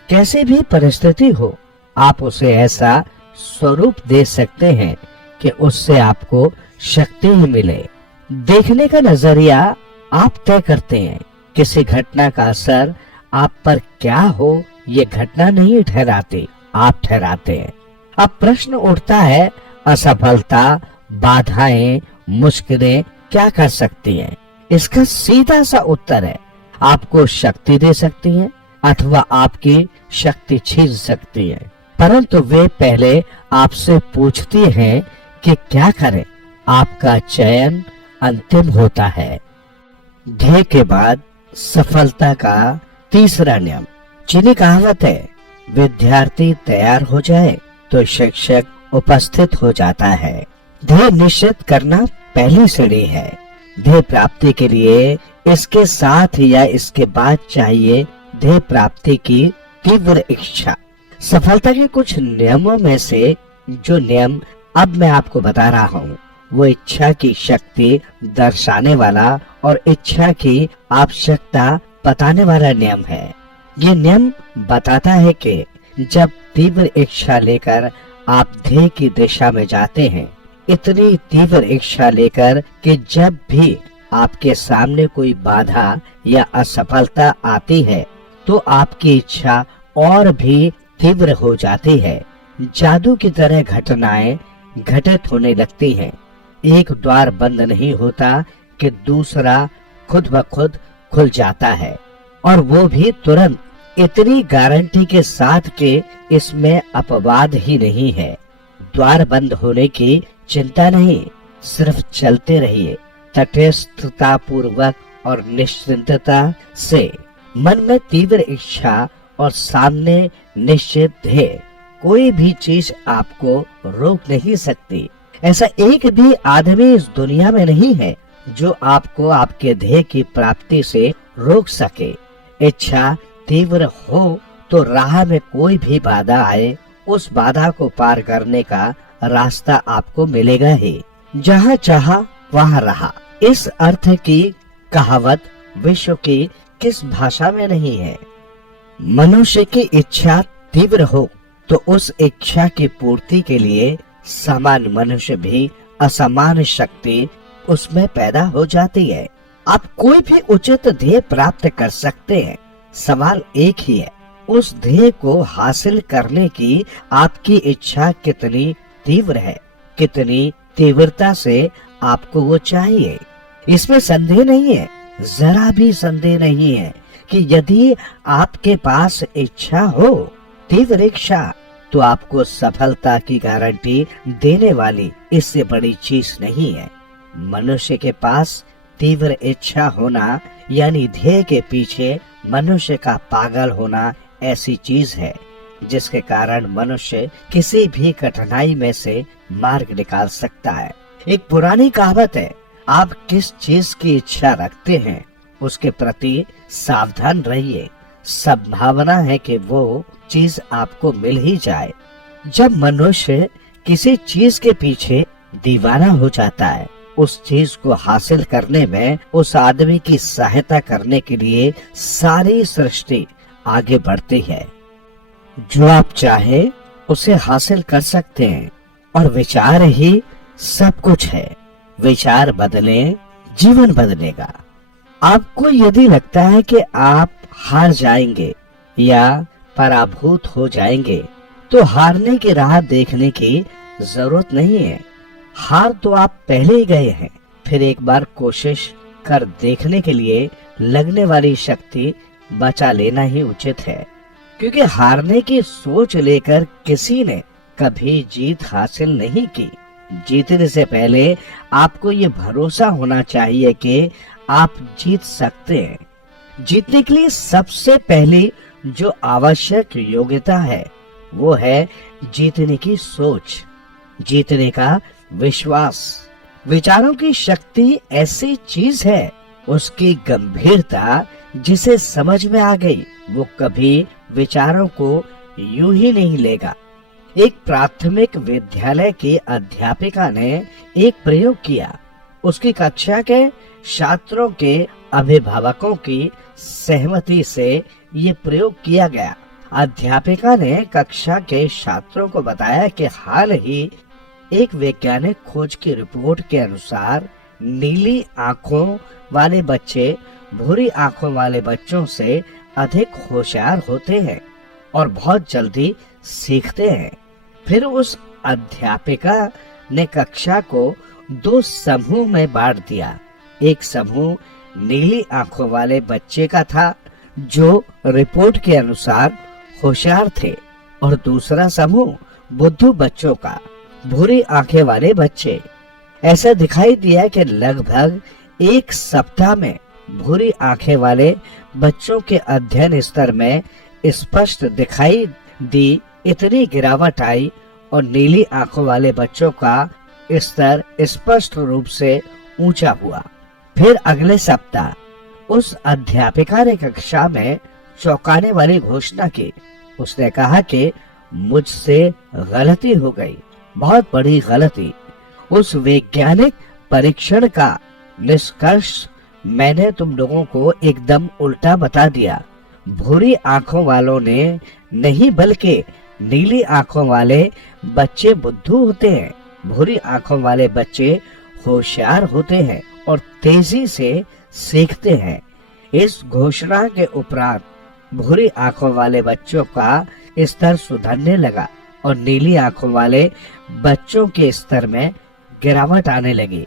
कैसे भी परिस्थिति हो, आप उसे ऐसा स्वरूप दे सकते हैं कि उससे आपको शक्ति ही मिले। देखने का नजरिया आप तय करते हैं। किसी घटना का असर आप पर क्या हो ये घटना नहीं ठहराती, आप ठहराते हैं। अब प्रश्न उठता है, असफलता, बाधाएं, मुश्किलें क्या कर सकती हैं? इसका सीधा सा उत्तर है, आपको शक्ति दे सकती हैं अथवा आपकी शक्ति छीन सकती हैं। परंतु वे पहले आपसे पूछती हैं कि क्या करें। आपका चयन अंतिम होता है। ध्येय के बाद सफलता का तीसरा नियम। चीनी कहावत है, विद्यार्थी तैयार हो जाए तो शिक्षक उपस्थित हो जाता है। ध्येय निश्चित करना पहली सीढ़ी है। ध्येय प्राप्ति के लिए इसके साथ या इसके बाद चाहिए ध्येय प्राप्ति की तीव्र इच्छा। सफलता के कुछ नियमों में से जो नियम अब मैं आपको बता रहा हूँ, वो इच्छा की शक्ति दर्शाने वाला और इच्छा की आवश्यकता बताने वाला नियम है। ये नियम बताता है कि जब तीव्र इच्छा लेकर आप ध्येय की दिशा में जाते हैं, इतनी तीव्र इच्छा लेकर कि जब भी आपके सामने कोई बाधा या असफलता आती है तो आपकी इच्छा और भी तीव्र हो जाती है। जादू की तरह घटनाएं घटित होने लगती हैं। एक द्वार बंद नहीं होता कि दूसरा खुद ब खुद खुल जाता है, और वो भी तुरंत, इतनी गारंटी के साथ कि इसमें अपवाद ही नहीं है। द्वार बंद होने की चिंता नहीं, सिर्फ चलते रहिए तटस्थता पूर्वक और निश्चिंतता से। मन में तीव्र इच्छा और सामने निश्चित ध्येय, कोई भी चीज आपको रोक नहीं सकती। ऐसा एक भी आदमी इस दुनिया में नहीं है जो आपको आपके ध्येय की प्राप्ति से रोक सके। इच्छा तीव्र हो तो राह में कोई भी बाधा आए, उस बाधा को पार करने का रास्ता आपको मिलेगा ही। जहाँ चाहा वहाँ रहा, इस अर्थ की कहावत विश्व की किस भाषा में नहीं है। मनुष्य की इच्छा तीव्र हो तो उस इच्छा की पूर्ति के लिए सामान्य मनुष्य भी असमान शक्ति उसमें पैदा हो जाती है। आप कोई भी उचित ध्येय प्राप्त कर सकते हैं, सवाल एक ही है, उस ध्येय को हासिल करने की आपकी इच्छा कितनी तीव्र है, कितनी तीव्रता से आपको वो चाहिए। इसमें संदेह नहीं है, जरा भी संदेह नहीं है कि यदि आपके पास इच्छा हो, तीव्र इच्छा, तो आपको सफलता की गारंटी देने वाली इससे बड़ी चीज नहीं है। मनुष्य के पास तीव्र इच्छा होना यानी ध्येय के पीछे मनुष्य का पागल होना ऐसी चीज है जिसके कारण मनुष्य किसी भी कठिनाई में से मार्ग निकाल सकता है। एक पुरानी कहावत है, आप किस चीज की इच्छा रखते हैं उसके प्रति सावधान रहिए, संभावना है कि वो चीज आपको मिल ही जाए। जब मनुष्य किसी चीज के पीछे दीवाना हो जाता है, उस चीज को हासिल करने में उस आदमी की सहायता करने के लिए सारी सृष्टि आगे बढ़ती है। जो आप चाहे उसे हासिल कर सकते हैं और विचार ही सब कुछ है। विचार बदले, जीवन बदलेगा। आपको यदि लगता है कि आप हार जाएंगे या पराभूत हो जाएंगे, तो हारने की राह देखने की जरूरत नहीं है। हार तो आप पहले ही गए हैं। फिर एक बार कोशिश कर देखने के लिए लगने वाली शक्ति बचा लेना ही उचित है, क्योंकि हारने की सोच लेकर किसी ने कभी जीत हासिल नहीं की। जीतने से पहले आपको ये भरोसा होना चाहिए कि आप जीत सकते हैं। जीतने के लिए सबसे पहले जो आवश्यक योग्यता है वो है जीतने की सोच, जीतने का विश्वास। विचारों की शक्ति ऐसी चीज है, उसकी गंभीरता जिसे समझ में आ गई वो कभी विचारों को यूं ही नहीं लेगा। एक प्राथमिक विद्यालय की अध्यापिका ने एक प्रयोग किया। उसकी कक्षा के छात्रों के अभिभावकों की सहमति से ये प्रयोग किया गया। अध्यापिका ने कक्षा के छात्रों को बताया कि हाल ही एक वैज्ञानिक खोज की रिपोर्ट के अनुसार नीली आंखों वाले बच्चे भूरी आंखों वाले बच्चों से अधिक होशियार होते हैं और बहुत जल्दी सीखते हैं। फिर उस अध्यापिका ने कक्षा को दो समूह में बांट दिया। एक समूह नीली आंखों वाले बच्चे का था जो रिपोर्ट के अनुसार होशियार थे, और दूसरा समूह बुद्धू बच्चों का, भूरी आंखें वाले बच्चे। ऐसा दिखाई दिया कि लगभग एक सप्ताह में भूरी आंखें वाले बच्चों के अध्ययन स्तर में स्पष्ट दिखाई दी इतनी गिरावट आई और नीली आंखों वाले बच्चों का स्तर स्पष्ट रूप से ऊंचा हुआ। फिर अगले सप्ताह उस अध्यापिका ने कक्षा में चौंकाने वाली घोषणा की। उसने कहा कि मुझसे गलती हो गई, बहुत बड़ी गलती। उस वैज्ञानिक परीक्षण का निष्कर्ष मैंने तुम लोगों को एकदम उल्टा बता दिया। भूरी आंखों वालों ने नहीं बल्कि नीली आंखों वाले बच्चे बुद्धू होते हैं। भूरी आंखों वाले बच्चे होशियार होते हैं और तेजी से सीखते हैं। इस घोषणा के उपरांत भूरी आंखों वाले बच्चों का स्तर सुधरने लगा और नीली आंखों वाले बच्चों के स्तर में गिरावट आने लगी।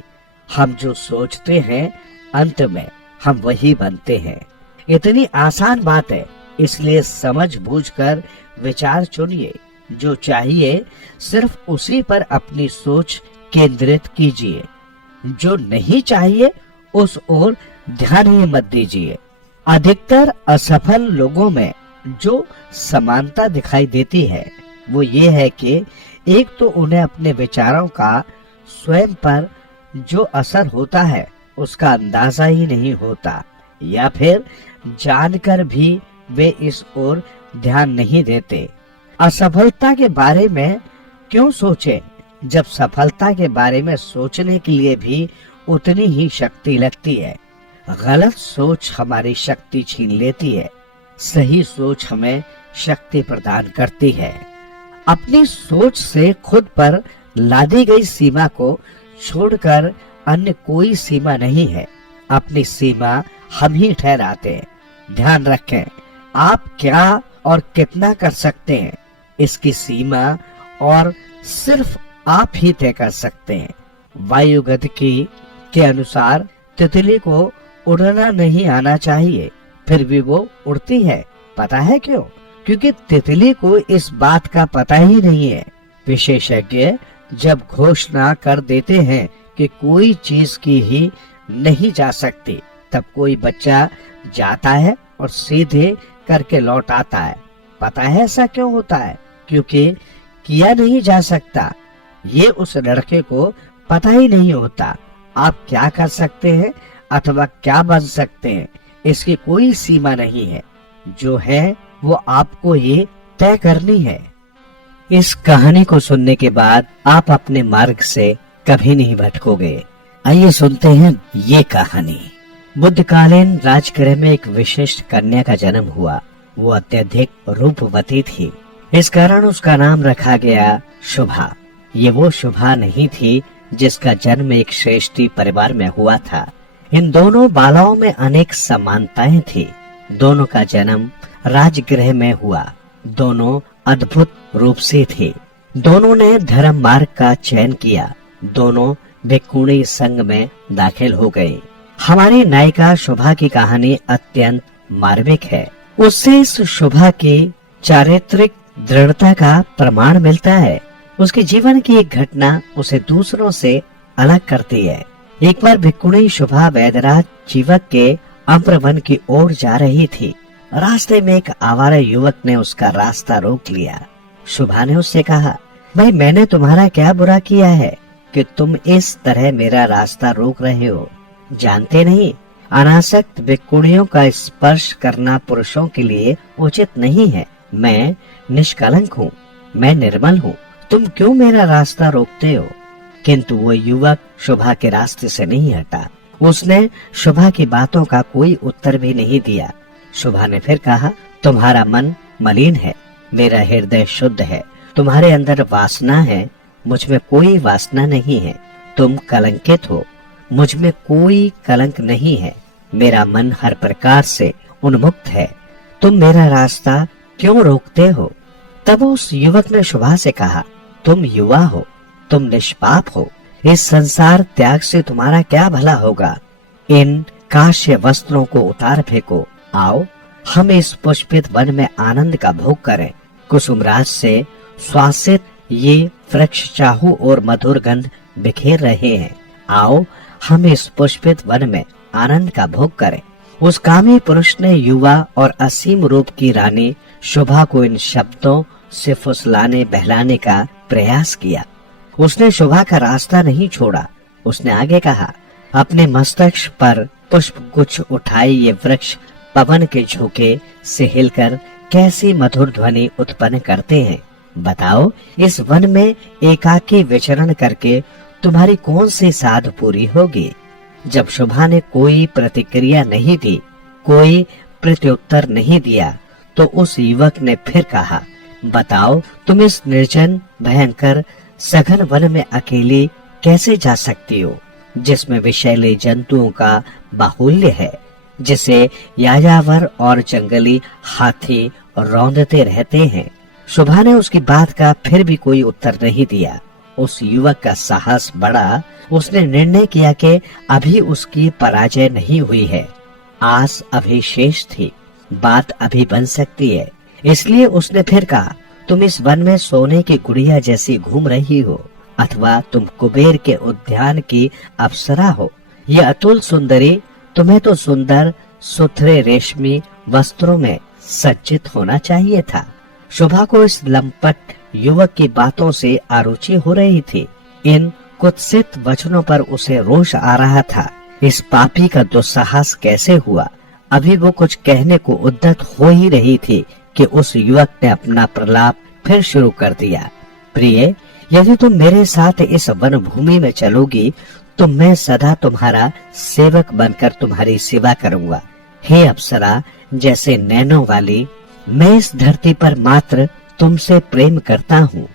हम जो सोचते हैं अंत में हम वही बनते हैं। इतनी आसान बात है, इसलिए समझ बूझकर विचार चुनिए। जो चाहिए सिर्फ उसी पर अपनी सोच केंद्रित कीजिए। जो नहीं चाहिए उस ओर ध्यान ही मत दीजिए। अधिकतर असफल लोगों में जो समानता दिखाई देती है वो ये है कि एक तो उन्हें अपने विचारों का स्वयं पर जो असर होता है उसका अंदाजा ही नहीं होता, या फिर जानकर भी वे इस ओर ध्यान नहीं देते। असफलता के बारे में क्यों सोचें जब सफलता के बारे में सोचने के लिए भी उतनी ही शक्ति लगती है। गलत सोच हमारी शक्ति छीन लेती है, सही सोच हमें शक्ति प्रदान करती है। अपनी सोच से खुद पर लादी गई सीमा को छोड़कर अन्य कोई सीमा नहीं है। अपनी सीमा हम ही ठहराते हैं। ध्यान रखें, आप क्या और कितना कर सकते हैं इसकी सीमा और सिर्फ आप ही तय कर सकते हैं। वायुगतिकी के अनुसार तितली को उड़ना नहीं आना चाहिए, फिर भी वो उड़ती है। पता है क्यों? क्योंकि तितली को इस बात का पता ही नहीं है। विशेषज्ञ जब घोषणा कर देते हैं कि कोई चीज की ही नहीं जा सकती, तब कोई बच्चा जाता है और सीधे करके लौट आता है। पता है ऐसा क्यों होता है? क्योंकि किया नहीं जा सकता, ये उस लड़के को पता ही नहीं होता। आप क्या कर सकते हैं अथवा क्या बन सकते हैं, इसकी कोई सीमा नहीं है। जो है वो आपको ही तय करनी है। इस कहानी को सुनने के बाद आप अपने मार्ग से कभी नहीं भटकोगे। आइए सुनते हैं ये कहानी। बुद्धकालीन राजगृह में एक विशिष्ट कन्या का जन्म हुआ। वो अत्यधिक रूपवती थी, इस कारण उसका नाम रखा गया शुभा। ये वो शुभा नहीं थी जिसका जन्म एक श्रेष्ठी परिवार में हुआ था। इन दोनों बालाओं में अनेक समानताएं थी। दोनों का जन्म राजगृह में हुआ। दोनों अद्भुत रूप से थे। दोनों ने धर्म मार्ग का चयन किया। दोनों भिक्षुणी संघ में दाखिल हो गए। हमारी नायिका शुभा की कहानी अत्यंत मार्मिक है। उससे इस शुभा की चारित्रिक दृढ़ता का प्रमाण मिलता है। उसके जीवन की एक घटना उसे दूसरों से अलग करती है। एक बार भिक्षुणी शुभा वैद्यराज जीवक के अम्रवन की ओर जा रही थी। रास्ते में एक आवारा युवक ने उसका रास्ता रोक लिया। शुभा ने उससे कहा, भाई मैंने तुम्हारा क्या बुरा किया है कि तुम इस तरह मेरा रास्ता रोक रहे हो? जानते नहीं, अनासक्त भिक्षुणियों का स्पर्श करना पुरुषों के लिए उचित नहीं है। मैं निष्कलंक हूँ, मैं निर्मल हूँ, तुम क्यों मेरा रास्ता रोकते हो? किंतु वो युवक शुभा के रास्ते से नहीं हटा। उसने शुभा की बातों का कोई उत्तर भी नहीं दिया। शुभा ने फिर कहा, तुम्हारा मन मलिन है, मेरा हृदय शुद्ध है। तुम्हारे अंदर वासना है, मुझ में कोई वासना नहीं है। तुम कलंकित हो, मुझ में कोई कलंक नहीं है। मेरा मन हर प्रकार से उन्मुक्त है। तुम मेरा रास्ता क्यों रोकते हो? तब उस युवक ने शुभा से कहा, तुम युवा हो, तुम निष्पाप हो, इस संसार त्याग से तुम्हारा क्या भला होगा? इन काश्य वस्त्रों को उतार फेंको। आओ हम इस पुष्पित वन में आनंद का भोग करें। कुसुमराज से श्वासित ये वृक्ष चाहू और मधुर गंध बिखेर रहे हैं। आओ हम इस पुष्पित वन में आनंद का भोग करें। उस कामी पुरुष ने युवा और असीम रूप की रानी शुभा को इन शब्दों से फुसलाने बहलाने का प्रयास किया। उसने शुभा का रास्ता नहीं छोड़ा। उसने आगे कहा, अपने मस्तक पर पुष्प गुच्छ उठाए ये वृक्ष पवन के झोंके से हिलकर कैसी मधुर ध्वनि उत्पन्न करते हैं। बताओ, इस वन में एकाकी विचरण करके तुम्हारी कौन सी साध पूरी होगी? जब शुभा ने कोई प्रतिक्रिया नहीं दी, कोई प्रत्युत्तर नहीं दिया, तो उस युवक ने फिर कहा, बताओ तुम इस निर्जन भयंकर सघन वन में अकेली कैसे जा सकती हो, जिसमें विषैले जंतुओं का बाहुल्य है, जिसे यायावर और जंगली हाथी रौंदते रहते हैं। शुभा ने उसकी बात का फिर भी कोई उत्तर नहीं दिया। उस युवक का साहस बढ़ा। उसने निर्णय किया कि अभी उसकी पराजय नहीं हुई है, आस अभी शेष थी, बात अभी बन सकती है। इसलिए उसने फिर कहा, तुम इस वन में सोने की गुड़िया जैसी घूम रही हो, अथवा तुम कुबेर के उद्यान की अप्सरा हो। यह अतुल सुंदरी तुम्हें तो सुंदर सुथरे रेशमी वस्त्रों में सज्जित होना चाहिए था। शुभा को इस लंपट युवक की बातों से आरुचि हो रही थी। इन कुत्सित वचनों पर उसे रोष आ रहा था। इस पापी का दुस्साहस कैसे हुआ? अभी वो कुछ कहने को उद्यत हो ही रही थी कि उस युवक ने अपना प्रलाप फिर शुरू कर दिया। प्रिय, यदि तुम मेरे साथ इस वन भूमि में चलोगी तो मैं सदा तुम्हारा सेवक बनकर तुम्हारी सेवा करूंगा। हे अप्सरा, जैसे नैनों वाली, मैं इस धरती पर मात्र तुमसे प्रेम करता हूँ।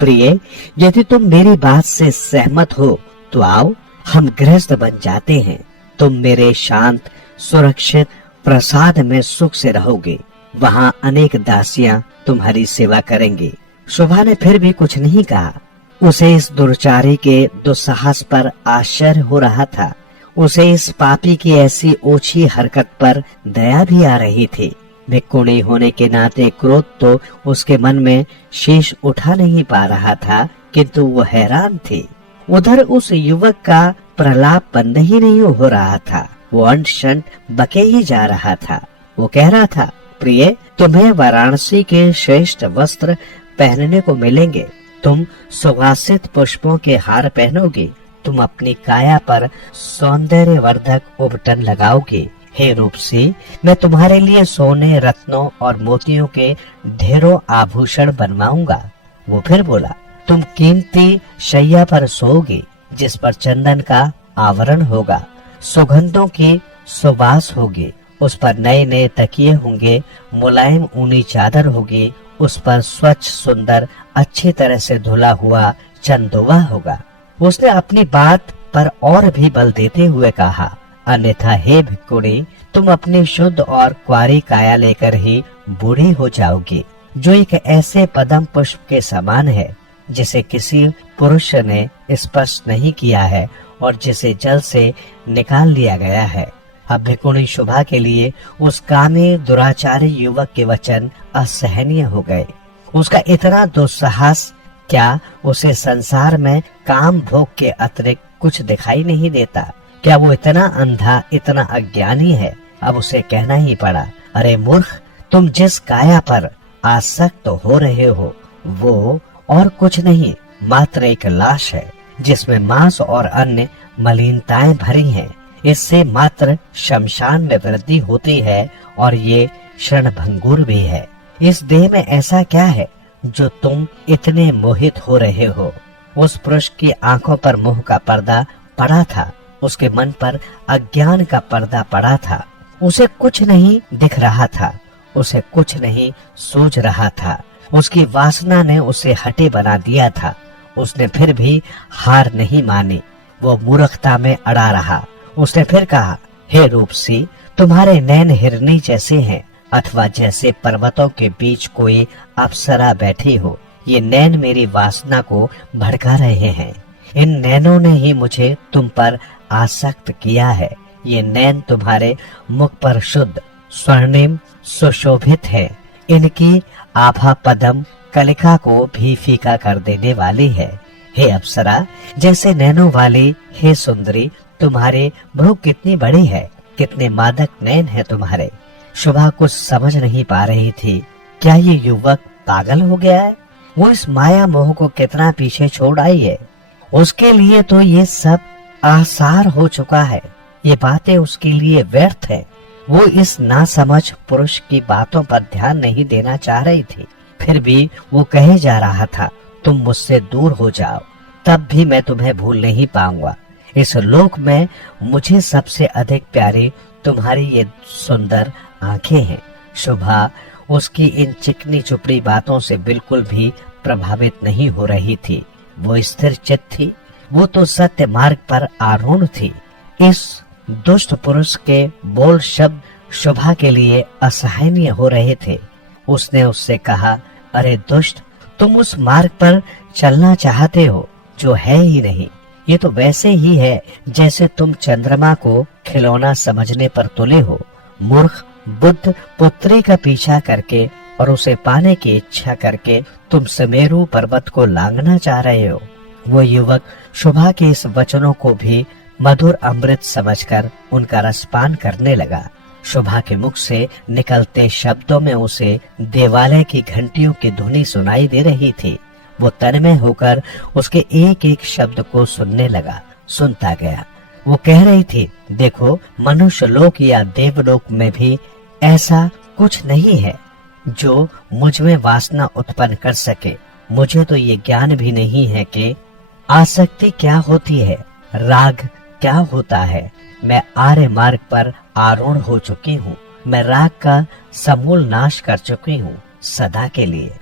प्रिय, यदि तुम मेरी बात से सहमत हो तो आओ, हम गृहस्थ बन जाते हैं। तुम मेरे शांत सुरक्षित प्रसाद में सुख से रहोगे। वहाँ अनेक दासियां तुम्हारी सेवा करेंगी। शोभा ने फिर भी कुछ नहीं कहा। उसे इस दुर्चारी के दुस्साहस पर आश्चर्य हो रहा था। उसे इस पापी की ऐसी ओछी हरकत पर दया भी आ रही थी। भिक्षुणी होने के नाते क्रोध तो उसके मन में शीश उठा नहीं पा रहा था, किंतु वो हैरान थी। उधर उस युवक का प्रलाप बंद ही नहीं हो रहा था। वो अंट शंट बके ही जा रहा था। वो कह रहा था, प्रिय, तुम्हें वाराणसी के श्रेष्ठ वस्त्र पहनने को मिलेंगे। तुम सुवासित पुष्पों के हार पहनोगे। तुम अपनी काया पर सौंदर्यवर्धक उबटन लगाओगे। हे रूपसी, मैं तुम्हारे लिए सोने, रत्नों और मोतियों के ढेरों आभूषण बनवाऊंगा। वो फिर बोला, तुम कीमती शैया पर सोओगे, जिस पर चंदन का आवरण होगा, सुगंधों की सुवास होगी। उस पर नए नए तकिए होंगे, मुलायम ऊनी चादर होगी। उस पर स्वच्छ सुंदर अच्छी तरह से धुला हुआ चंदोवा होगा। उसने अपनी बात पर और भी बल देते हुए कहा, अन्यथा हे भिक्षुणी, तुम अपनी शुद्ध और क्वारी काया लेकर ही बूढ़ी हो जाओगी, जो एक ऐसे पदम पुष्प के समान है जिसे किसी पुरुष ने स्पर्श नहीं किया है और जिसे जल से निकाल लिया गया है। अब भिक्षुणी शोभा के लिए उस कामी दुराचारी युवक के वचन असहनीय हो गए। उसका इतना दुस्साहस, क्या उसे संसार में काम भोग के अतिरिक्त कुछ दिखाई नहीं देता? क्या वो इतना अंधा, इतना अज्ञानी है? अब उसे कहना ही पड़ा, अरे मूर्ख, तुम जिस काया पर आसक्त हो रहे हो वो और कुछ नहीं, मात्र एक लाश है जिसमें मांस और अन्य मलिनताएं भरी हैं। इससे मात्र शमशान में वृद्धि होती है और ये क्षणभंगुर भी है। इस देह में ऐसा क्या है जो तुम इतने मोहित हो रहे हो? उस पुरुष की आंखों पर मोह का पर्दा पड़ा था। उसके मन पर अज्ञान का पर्दा पड़ा था। उसे कुछ नहीं दिख रहा था। उसे कुछ नहीं सूझ रहा था। उसकी वासना ने उसे हटे बना दिया था। उसने फिर भी हार नहीं मानी। वो मूर्खता में अड़ा रहा। उसने फिर कहा, हे रूपसी, तुम्हारे नैन हिरनी जैसे हैं, अथवा जैसे पर्वतों के बीच कोई अप्सरा बैठी हो। ये नैन मेरी वासना को भड़का रहे हैं। इन नैनों ने ही मुझे तुम पर आसक्त किया है। ये नैन तुम्हारे मुख पर शुद्ध स्वर्णिम सुशोभित है। इनकी आभा पदम कलिका को भी फीका कर देने वाली है। हे अप्सरा, जैसे नैनों वाली हे सुंदरी, तुम्हारे भ्रूण कितनी बड़ी है, कितने मादक नैन है तुम्हारे। शोभा कुछ समझ नहीं पा रही थी। क्या ये युवक पागल हो गया है? वो इस माया मोह को कितना पीछे छोड़ आई है। उसके लिए तो ये सब आसार हो चुका है। ये बातें उसके लिए व्यर्थ है। वो इस नासमझ पुरुष की बातों पर ध्यान नहीं देना चाह रही थी। फिर भी वो कहे जा रहा था, तुम मुझसे दूर हो जाओ, तब भी मैं तुम्हें भूल नहीं पाऊंगा। इस लोक में मुझे सबसे अधिक प्यारी तुम्हारी ये सुंदर आंखें हैं। शोभा उसकी इन चिकनी चुपड़ी बातों से बिल्कुल भी प्रभावित नहीं हो रही थी। वो स्थिर चित्त थी। वो तो सत्य मार्ग पर आरूढ़ थी। इस दुष्ट पुरुष के बोल शब्द शोभा के लिए असहनीय हो रहे थे। उसने उससे कहा, अरे दुष्ट, तुम उस मार्ग पर चलना चाहते हो जो है ही नहीं। ये तो वैसे ही है जैसे तुम चंद्रमा को खिलौना समझने पर तुले हो। मूर्ख, बुद्ध पुत्री का पीछा करके और उसे पाने की इच्छा करके तुम सुमेरु पर्वत को लांघना चाह रहे हो। वो युवक शोभा के इस वचनों को भी मधुर अमृत समझकर उनका रसपान करने लगा। शोभा के मुख से निकलते शब्दों में उसे देवालय की घंटियों की धुनी सुनाई दे रही थी। वो तन्मय होकर उसके एक एक शब्द को सुनने लगा, सुनता गया। वो कह रही थी, देखो, मनुष्य लोक या देवलोक में भी ऐसा कुछ नहीं है जो मुझ में वासना उत्पन्न कर सके। मुझे तो ये ज्ञान भी नहीं है कि आसक्ति क्या होती है, राग क्या होता है। मैं आर्य मार्ग पर आरूढ़ हो चुकी हूँ। मैं राग का समूल नाश कर चुकी हूँ सदा के लिए।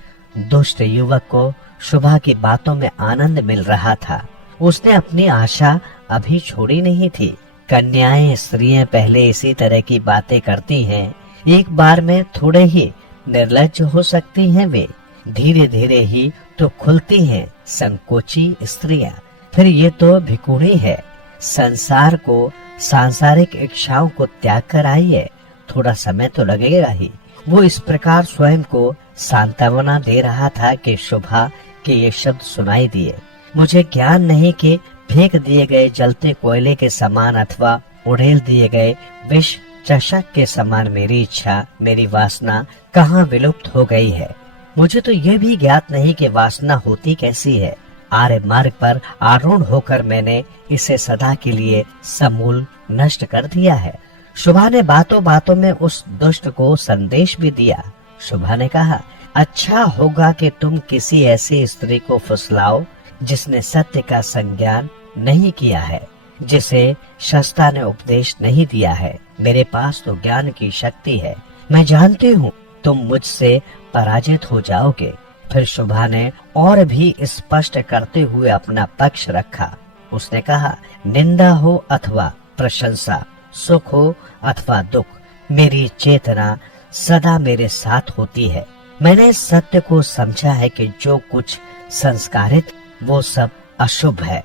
दुष्ट युवक को शुभा की बातों में आनंद मिल रहा था। उसने अपनी आशा अभी छोड़ी नहीं थी। कन्याएं, स्त्रियां पहले इसी तरह की बातें करती हैं। एक बार में थोड़े ही निर्लज्ज हो सकती हैं वे, धीरे धीरे ही तो खुलती हैं संकोची स्त्रियां। फिर ये तो भिकुणी है, संसार को, सांसारिक इच्छाओं को त्याग कर आई है। थोड़ा समय तो लगेगा ही। वो इस प्रकार स्वयं को सांत्वना दे रहा था कि शुभा के ये शब्द सुनाई दिए। मुझे ज्ञान नहीं कि फेंक दिए गए जलते कोयले के समान अथवा उड़ेल दिए गए विष चषक के समान मेरी इच्छा, मेरी वासना कहाँ विलुप्त हो गई है। मुझे तो यह भी ज्ञात नहीं कि वासना होती कैसी है। आर्य मार्ग पर आरूढ़ होकर मैंने इसे सदा के लिए समूल नष्ट कर दिया है। शुभा ने बातों बातों में उस दुष्ट को संदेश भी दिया। शुभा ने कहा, अच्छा होगा कि तुम किसी ऐसी स्त्री को फुसलाओ जिसने सत्य का संज्ञान नहीं किया है, जिसे शस्ता ने उपदेश नहीं दिया है। मेरे पास तो ज्ञान की शक्ति है। मैं जानती हूँ तुम मुझसे पराजित हो जाओगे। फिर शुभा ने और भी स्पष्ट करते हुए अपना पक्ष रखा। उसने कहा, निंदा हो अथवा प्रशंसा, सुख हो अथवा दुख, मेरी चेतना सदा मेरे साथ होती है। मैंने इस सत्य को समझा है कि जो कुछ संस्कारित वो सब अशुभ है,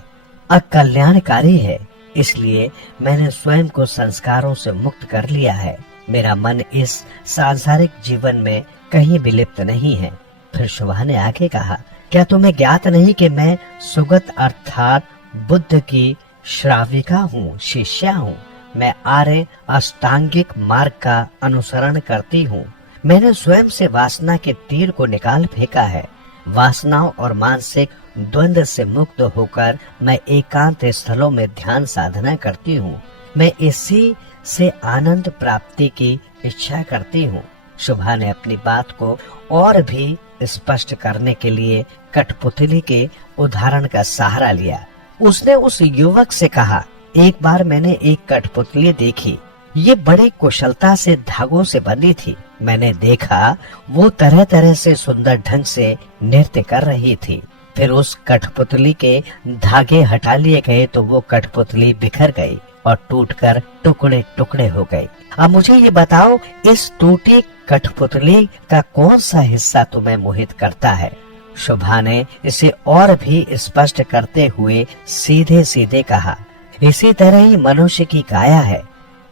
अकल्याणकारी है। इसलिए मैंने स्वयं को संस्कारों से मुक्त कर लिया है। मेरा मन इस सांसारिक जीवन में कहीं विलिप्त नहीं है। फिर शुभा ने आगे कहा, क्या तुम्हें ज्ञात नहीं कि मैं सुगत अर्थात बुद्ध की श्राविका हूँ, शिष्या हूँ। मैं आर्य अष्टांगिक मार्ग का अनुसरण करती हूँ। मैंने स्वयं से वासना के तीर को निकाल फेंका है। वासनाओं और मानसिक द्वंद्व से मुक्त होकर मैं एकांत स्थलों में ध्यान साधना करती हूँ। मैं इसी से आनंद प्राप्ति की इच्छा करती हूँ। शुभा ने अपनी बात को और भी स्पष्ट करने के लिए कठपुतली के उदाहरण का सहारा लिया। उसने उस युवक से कहा, एक बार मैंने एक कठपुतली देखी। ये बड़ी कुशलता से धागों से बनी थी। मैंने देखा वो तरह तरह से सुंदर ढंग से नृत्य कर रही थी। फिर उस कठपुतली के धागे हटा लिए गए तो वो कठपुतली बिखर गई और टूटकर टुकड़े टुकड़े हो गई। अब मुझे ये बताओ, इस टूटी कठपुतली का कौन सा हिस्सा तुम्हें मोहित करता है? शुभा ने इसे और भी स्पष्ट करते हुए सीधे सीधे कहा, इसी तरह ही मनुष्य की काया है।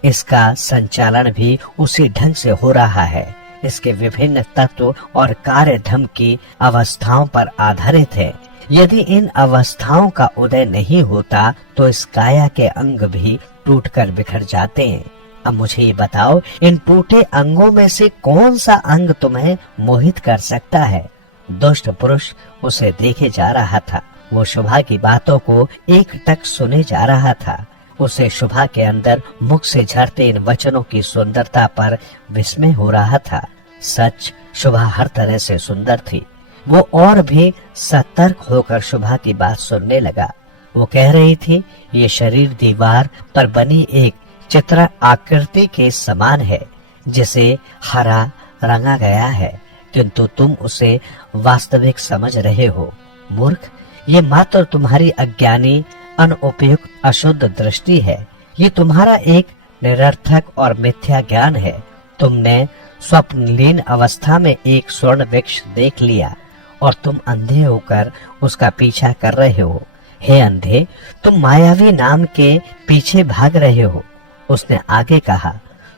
इसका संचालन भी उसी ढंग से हो रहा है। इसके विभिन्न तत्व और कार्य धर्म की अवस्थाओं पर आधारित है। यदि इन अवस्थाओं का उदय नहीं होता तो इस काया के अंग भी टूटकर बिखर जाते हैं। अब मुझे ये बताओ, इन टूटे अंगों में से कौन सा अंग तुम्हें मोहित कर सकता है? दुष्ट पुरुष उसे देखे जा रहा था। वो शुभा की बातों को एक टक सुने जा रहा था। उसे शुभा के अंदर मुख से झरते इन वचनों की सुंदरता पर विस्मय हो रहा था। सच, शुभा हर तरह से सुंदर थी। वो और भी सतर्क होकर शुभा की बात सुनने लगा। वो कह रही थी, ये शरीर दीवार पर बनी एक चित्र आकृति के समान है, जिसे हरा रंगा गया है, किंतु तुम उसे वास्तविक समझ रहे हो। मूर्ख, ये मात्र तुम्हारी अज्ञानी, अनुपयुक्त, अशुद्ध दृष्टि है। ये तुम्हारा एक निरर्थक और मिथ्या ज्ञान है। तुमने स्वप्नलीन अवस्था में एक स्वर्ण वृक्ष देख लिया और तुम अंधे होकर उसका पीछा कर रहे हो। हे अंधे, तुम मायावी नाम के पीछे भाग रहे हो। उसने आगे कहा,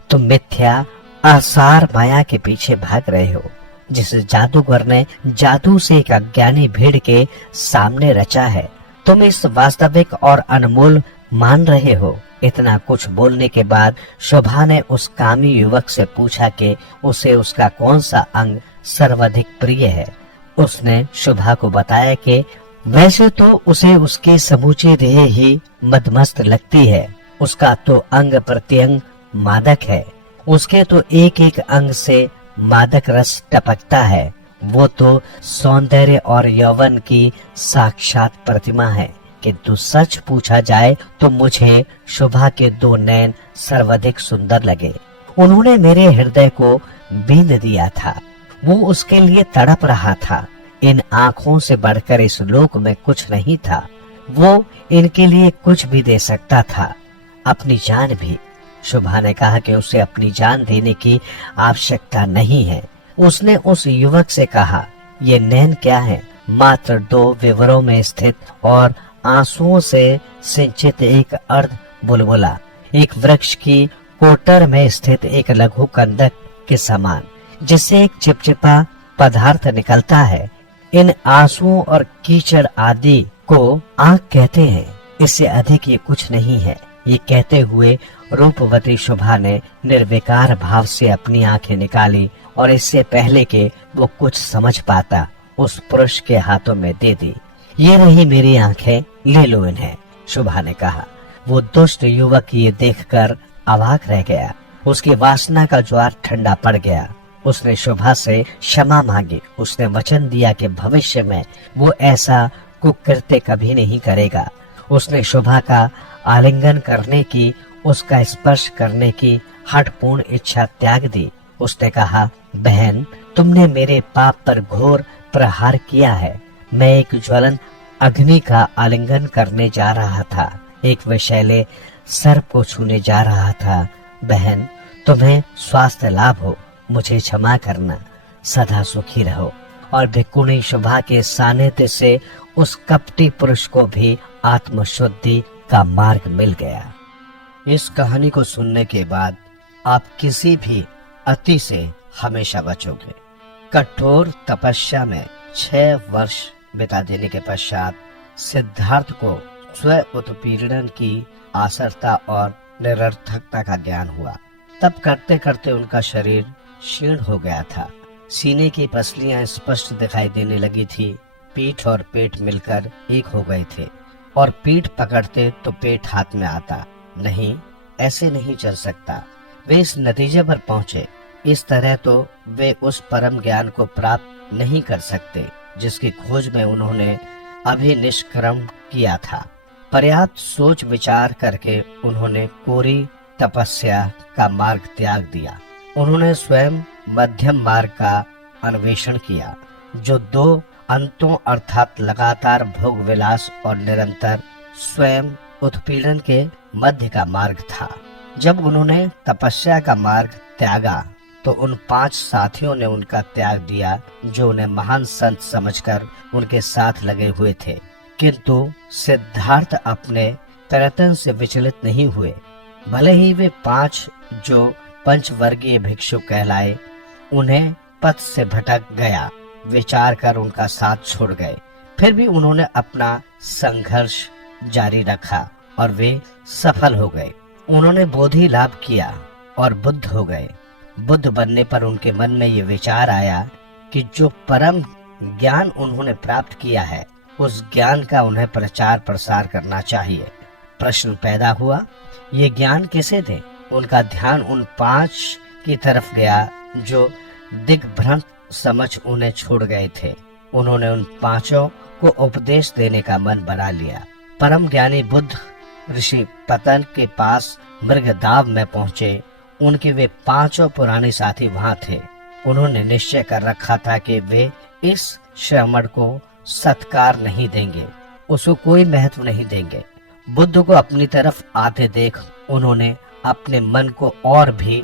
तुम मिथ्या आसार माया के पीछे भाग रहे हो, जिसे जादूगर ने जादू से एक अज्ञानी भीड़ के सामने रचा है। तुम इस वास्तविक और अनमोल मान रहे हो। इतना कुछ बोलने के बाद शोभा ने उस कामी युवक से पूछा कि उसे उसका कौन सा अंग सर्वाधिक प्रिय है। उसने शुभा को बताया कि वैसे तो उसे उसकी समूची देह ही मदमस्त लगती है, उसका तो अंग प्रत्यंग मादक है, उसके तो एक एक अंग से मादक रस टपकता है, वो तो सौंदर्य और यौवन की साक्षात प्रतिमा है। किंतु सच पूछा जाए तो मुझे शुभा के दो नैन सर्वाधिक सुंदर लगे। उन्होंने मेरे हृदय को बींध दिया था, वो उसके लिए तड़प रहा था। इन आंखों से बढ़कर इस लोक में कुछ नहीं था, वो इनके लिए कुछ भी दे सकता था, अपनी जान भी। शुभा ने कहा कि उसे अपनी जान देने की आवश्यकता नहीं है। उसने उस युवक से कहा, ये नैन क्या है? मात्र दो विवरों में स्थित और आंसुओं से सिंचित एक अर्ध बुलबुला, एक वृक्ष की कोटर में स्थित एक लघु कंदक के समान, जिससे एक चिपचिपा पदार्थ निकलता है। इन आंसुओं और कीचड़ आदि को आंख कहते हैं, इससे अधिक ये कुछ नहीं है। ये कहते हुए रूपवती शुभा ने निर्विकार भाव से अपनी आंखें निकाली और इससे पहले कि वो कुछ समझ पाता, उस पुरुष के हाथों में दे दी। ये रही मेरी आंखें, ले लो इन्हें, शुभा ने कहा। वो दुष्ट युवक ये देखकर अवाक रह गया, उसकी वासना का ज्वार ठंडा पड़ गया। उसने शुभा से क्षमा मांगी। उसने वचन दिया कि भविष्य में वो ऐसा कुकृत्य कभी नहीं करेगा। उसने शुभा का आलिंगन करने की, उसका स्पर्श करने की हठपूर्ण इच्छा त्याग दी। उसने कहा, बहन, तुमने मेरे पाप पर घोर प्रहार किया है। मैं एक ज्वलन अग्नि का आलिंगन करने जा रहा था, एक विषैले सर्प को छूने जा रहा था। बहन, तुम्हें स्वास्थ्य लाभ हो, मुझे क्षमा करना, सदा सुखी रहो। और भिक्खुणी शुभा के सानिध्य से उस कपटी पुरुष को भी आत्मशुद्धि का मार्ग मिल गया। इस कहानी को सुनने के बाद आप किसी भी अति से हमेशा बचोगे। कठोर तपस्या में 6 वर्ष बिता देने के पश्चात सिद्धार्थ को स्व उत्पीड़न की आसरता और निरर्थकता का ज्ञान हुआ। तब करते करते उनका शरीर क्षीण हो गया था। सीने की पसलियां स्पष्ट दिखाई देने लगी थी। पीठ और पेट मिलकर एक हो गए थे और पीठ पकड़ते तो पेट हाथ में आता। नहीं, ऐसे नहीं चल सकता। वे इस नतीजे पर पहुंचे, इस तरह तो वे उस परम ज्ञान को प्राप्त नहीं कर सकते जिसकी खोज में उन्होंने अभी निष्क्रम किया था। पर्याप्त सोच विचार करके उन्होंने कोरी तपस्या का मार्ग त्याग दिया। उन्होंने स्वयं मध्यम मार्ग का अन्वेषण किया, जो 2 अंतों अर्थात लगातार भोग विलास और निरंतर स्वयं उत्पीड़न के मध्य का मार्ग था। जब उन्होंने तपस्या का मार्ग त्यागा तो उन 5 साथियों ने उनका त्याग दिया जो उन्हें महान संत समझकर उनके साथ लगे हुए थे। किंतु सिद्धार्थ अपने प्रयत्न से विचलित नहीं हुए। भले ही वे 5 जो पंचवर्गीय भिक्षु कहलाए, उन्हें पथ से भटक गया विचार कर उनका साथ छोड़ गए, फिर भी उन्होंने अपना संघर्ष जारी रखा और वे सफल हो गए। उन्होंने बोधि लाभ किया और बुद्ध हो गए। बुद्ध बनने पर उनके मन में ये विचार आया कि जो परम ज्ञान उन्होंने प्राप्त किया है, उस ज्ञान का उन्हें प्रचार प्रसार करना चाहिए। प्रश्न पैदा हुआ, ये ज्ञान किसे दें? उनका ध्यान उन 5 की तरफ गया जो दिग्भ्रंत समझ उन्हें छोड़ गए थे। उन्होंने उन 5 को उपदेश देने का मन बना लिया। परम ज्ञानी बुद्ध ऋषि पतन के पास मृगदाव में पहुंचे। उनके वे 5 पुराने साथी वहां थे। उन्होंने निश्चय कर रखा था कि वे इस श्रमण को सत्कार नहीं देंगे, उसको कोई महत्व नहीं देंगे। बुद्ध को अपनी तरफ आते देख उन्होंने अपने मन को और भी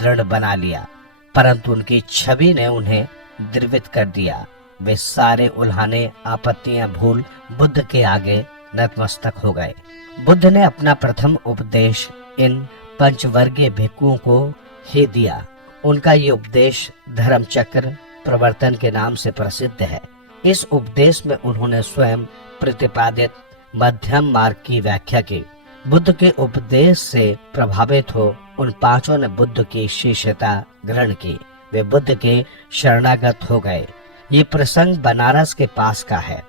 दृढ़ बना लिया, परंतु उनकी छवि ने उन्हें द्रवित कर दिया। वे सारे उल्हाने आपत्तियां भूल बुद्ध के आगे नतमस्तक हो गए। बुद्ध ने अपना प्रथम उपदेश इन पंचवर्गीय भिक्षुओं को ही दिया। उनका ये उपदेश धर्म चक्र प्रवर्तन के नाम से प्रसिद्ध है। इस उपदेश में उन्होंने स्वयं प्रतिपादित मध्यम मार्ग की व्याख्या की। बुद्ध के उपदेश से प्रभावित हो उन 5 ने बुद्ध की शिष्यता ग्रहण की। वे बुद्ध के शरणागत हो गए। ये प्रसंग बनारस के पास का है।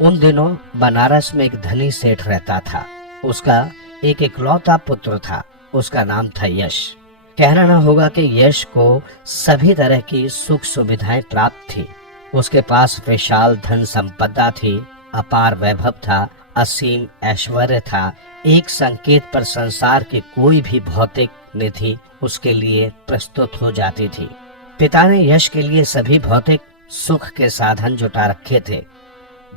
उन दिनों बनारस में एक धनी सेठ रहता था। उसका एक इकलौता पुत्र था। उसका नाम था यश। कहना न होगा कि यश को सभी तरह की सुख सुविधाएं प्राप्त थी। उसके पास विशाल धन संपदा थी, अपार वैभव था, असीम ऐश्वर्य था। एक संकेत पर संसार की कोई भी भौतिक निधि उसके लिए प्रस्तुत हो जाती थी। पिता ने यश के लिए सभी भौतिक सुख के साधन जुटा रखे थे।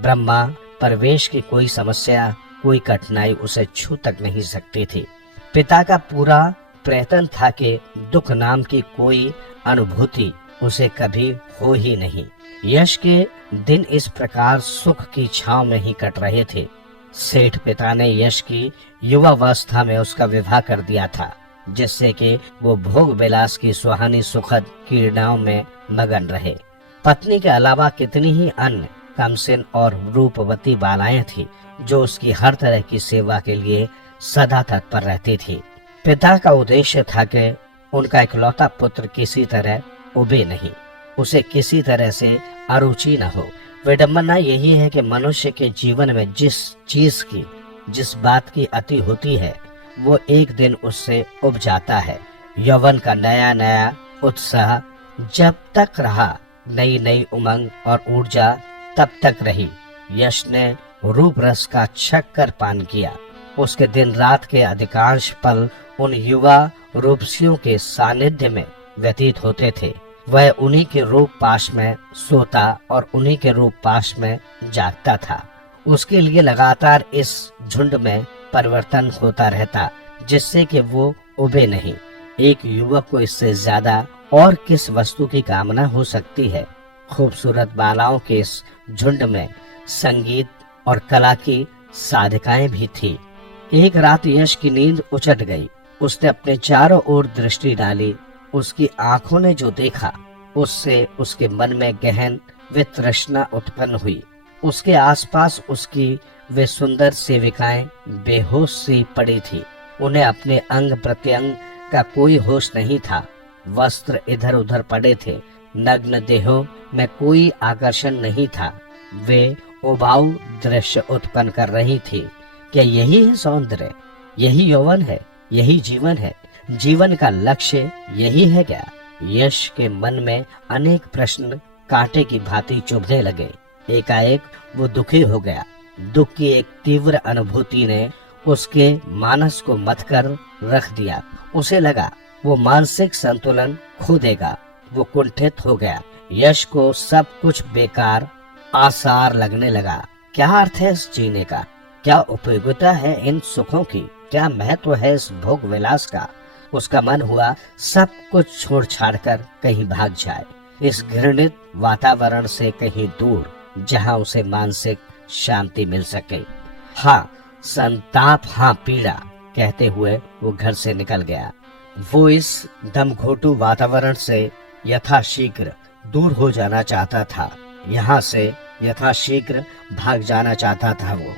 ब्रह्मा प्रवेश की कोई समस्या, कोई कठिनाई उसे छू तक नहीं सकती थी। पिता का पूरा प्रयत्न था कि दुख नाम की कोई अनुभूति उसे कभी हो ही नहीं। यश के दिन इस प्रकार सुख की छांव में ही कट रहे थे। सेठ पिता ने यश की युवावस्था में उसका विवाह कर दिया था, जिससे कि वो भोग विलास की सुहानी सुखद क्रीड़ाओं में मगन रहे। पत्नी के अलावा कितनी ही अन्य कमसिन और रूपवती बालाएं थी जो उसकी हर तरह की सेवा के लिए सदा तत्पर रहती थी। पिता का उद्देश्य था कि उनका इकलौता पुत्र किसी तरह उबे नहीं, उसे किसी तरह से अरुचि न हो। विडंबना यही है कि मनुष्य के जीवन में जिस चीज की, जिस बात की अति होती है, वो एक दिन उससे उब जाता है। यौवन का नया नया उत्साह जब तक रहा, नई नई उमंग और ऊर्जा तब तक रही। यश ने रूप रस का छक्कर पान किया। उसके दिन रात के अधिकांश पल उन युवा रूपसियों के सानिध्य में व्यतीत होते थे। वह उन्हीं के रूप पाश में सोता और उन्हीं के रूप पाश में जागता था। उसके लिए लगातार इस झुंड में परिवर्तन होता रहता, जिससे कि वो उबे नहीं। एक युवक को इससे ज्यादा और किस वस्तु की कामना हो सकती है। खूबसूरत बालाओं के इस झुंड में संगीत और कला की साधिकाएं भी थी। एक रात यश की नींद उचट गई। उसने अपने चारों ओर दृष्टि डाली। उसकी आंखों ने जो देखा, उससे उसके मन में गहन वितृष्णा उत्पन्न हुई। उसके आसपास उसकी वे सुंदर सेविकाएं बेहोश सी पड़ी थी। उन्हें अपने अंग प्रत्यंग का कोई होश नहीं था। वस्त्र इधर उधर पड़े थे। नग्न देहों में कोई आकर्षण नहीं था। वे उबाऊ दृश्य उत्पन्न कर रही थी। क्या यही है सौंदर्य? यही यौवन है? यही जीवन है? जीवन का लक्ष्य यही है क्या? यश के मन में अनेक प्रश्न कांटे की भांति चुभने लगे। एकाएक वो दुखी हो गया। दुख की एक तीव्र अनुभूति ने उसके मानस को मथकर रख दिया। उसे लगा वो मानसिक संतुलन खो देगा। वो कुंठित हो गया। यश को सब कुछ बेकार आसार लगने लगा। क्या अर्थ है इस जीने का? क्या उपयोगिता है इन सुखों की? क्या महत्व है इस भोग विलास का? उसका मन हुआ सब कुछ छोड़ छाड़ कर कहीं भाग जाए, इस घृणित वातावरण से कहीं दूर, जहां उसे मानसिक शांति मिल सके। हाँ संताप, हाँ पीड़ा, कहते हुए वो घर से निकल गया। वो इस दमघोटू वातावरण से यथाशीघ्र दूर हो जाना चाहता था। यहाँ से यथाशीघ्र भाग जाना चाहता था वो।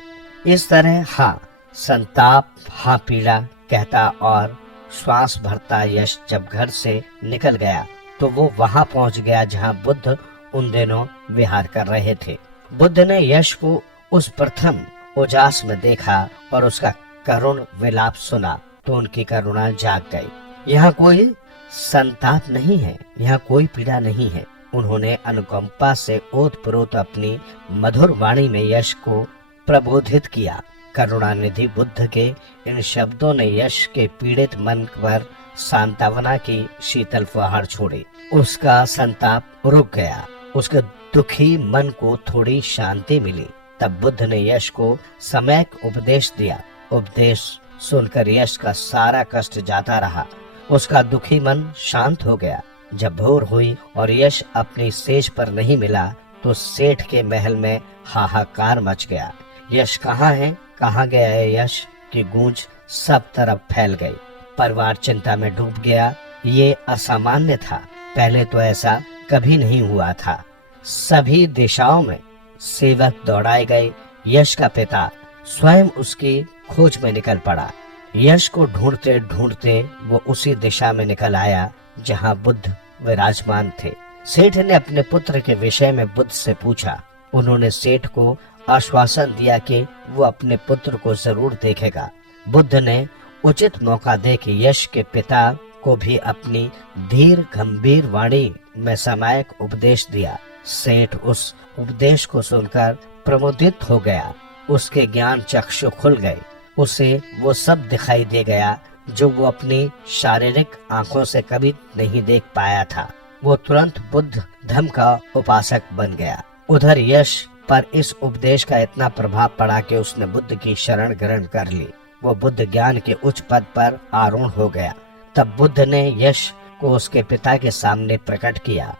इस तरह हाँ संताप, हाँ पीड़ा कहता और श्वास भरता यश जब घर से निकल गया तो वो वहां पहुंच गया जहां बुद्ध उन दिनों विहार कर रहे थे। बुद्ध ने यश को उस प्रथम उजास में देखा और उसका करुण विलाप सुना तो उनकी करुणा जाग गई। यहाँ कोई संताप नहीं है, यहाँ कोई पीड़ा नहीं है। उन्होंने अनुकंपा से ओतप्रोत अपनी मधुर वाणी में यश को प्रबोधित किया। करुणानिधि बुद्ध के इन शब्दों ने यश के पीड़ित मन पर सांत्वना की शीतल फुहार छोड़ी। उसका संताप रुक गया। उसके दुखी मन को थोड़ी शांति मिली। तब बुद्ध ने यश को सम्यक उपदेश दिया। उपदेश सुनकर यश का सारा कष्ट जाता रहा। उसका दुखी मन शांत हो गया। जब भोर हुई और यश अपनी सेज पर नहीं मिला तो सेठ के महल में हाहाकार मच गया। यश कहाँ है, कहाँ गया है यश की गूंज सब तरफ फैल गई। परिवार चिंता में डूब गया। ये असामान्य था। पहले तो ऐसा कभी नहीं हुआ था। सभी दिशाओं में सेवक दौड़ाए गए। यश का पिता स्वयं उसकी खोज में निकल पड़ा। यश को ढूंढते ढूंढते वो उसी दिशा में निकल आया जहां बुद्ध विराजमान थे। सेठ ने अपने पुत्र के विषय में बुद्ध से पूछा। उन्होंने सेठ को आश्वासन दिया कि वो अपने पुत्र को जरूर देखेगा। बुद्ध ने उचित मौका देकर यश के पिता को भी अपनी धीर गंभीर वाणी में सामायिक उपदेश दिया। सेठ उस उपदेश को सुनकर प्रमुदित हो गया। उसके ज्ञान चक्षु खुल गए। उसे वो सब दिखाई दे गया जो वो अपनी शारीरिक आंखों से कभी नहीं देख पाया था। वो तुरंत बुद्ध धर्म का उपासक बन गया। उधर यश पर इस उपदेश का इतना प्रभाव पड़ा कि उसने बुद्ध की शरण ग्रहण कर ली। वो बुद्ध ज्ञान के उच्च पद पर आरूढ़ हो गया। तब बुद्ध ने यश को उसके पिता के सामने प्रकट किया।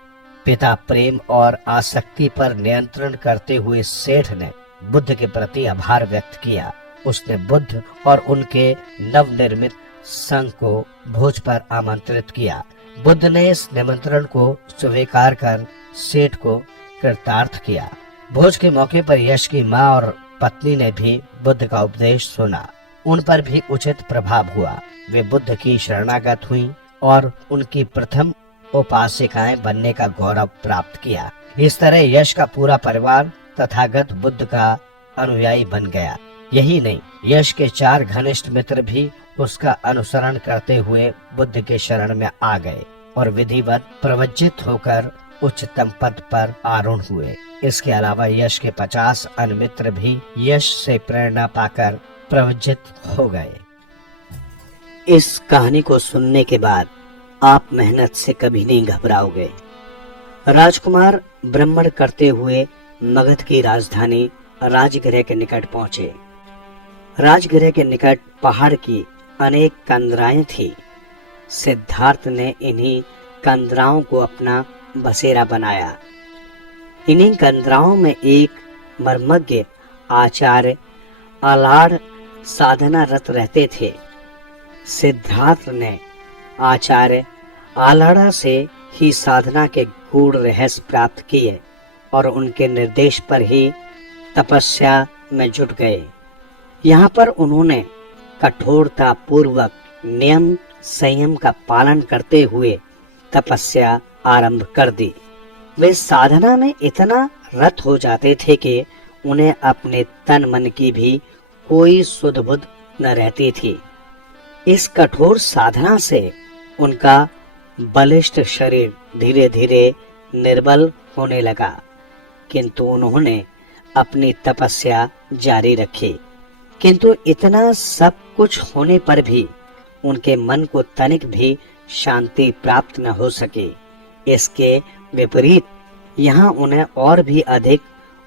पिता प्रेम और आसक्ति पर नियंत्रण करते हुए सेठ ने बुद्ध के प्रति आभार व्यक्त किया। उसने बुद्ध और उनके नवनिर्मित संघ को भोज पर आमंत्रित किया। बुद्ध ने इस निमंत्रण को स्वीकार कर सेठ को कृतार्थ किया। भोज के मौके पर यश की माँ और पत्नी ने भी बुद्ध का उपदेश सुना। उन पर भी उचित प्रभाव हुआ। वे बुद्ध की शरणागत हुई और उनकी प्रथम उपासिकाएं बनने का गौरव प्राप्त किया। इस तरह यश का पूरा परिवार तथागत बुद्ध का अनुयायी बन गया। यही नहीं, यश के 4 घनिष्ठ मित्र भी उसका अनुसरण करते हुए बुद्ध के शरण में आ गए और विधिवत प्रवज्जित होकर उच्चतम पद पर आरूढ़ हुए। इसके अलावा यश के 50 अन्य मित्र भी यश से प्रेरणा पाकर प्रवज्जित हो गए। इस कहानी को सुनने के बाद आप मेहनत से कभी नहीं घबराओगे। राजकुमार भ्रमण करते हुए मगध की राजधानी राजगृह के निकट पहुंचे। राजगृह के निकट पहाड़ की अनेक कंदराएं थी। सिद्धार्थ ने इन्हीं कंदराओं को अपना बसेरा बनाया। इन्हीं कंदराओं में एक मर्मज्ञ आचार्य आलाड़ साधना रत रहते थे। सिद्धार्थ ने आचार्य आलाड़ा से ही साधना के गूढ़ रहस्य प्राप्त किए और उनके निर्देश पर ही तपस्या में जुट गए। यहाँ पर उन्होंने कठोरता पूर्वक नियम संयम का पालन करते हुए तपस्या आरंभ कर दी। वे साधना में इतना रत हो जाते थे कि उन्हें अपने तन मन की भी कोई सुध बुध न रहती थी। इस कठोर साधना से उनका बलिष्ठ शरीर धीरे धीरे निर्बल होने लगा, किंतु उन्होंने अपनी तपस्या जारी रखी। किंतु इतना सब कुछ होने पर भी उनके मन को तनिक भी शांति प्राप्त न हो सके। इसके विपरीत यहाँ उन्हें और भी अधिक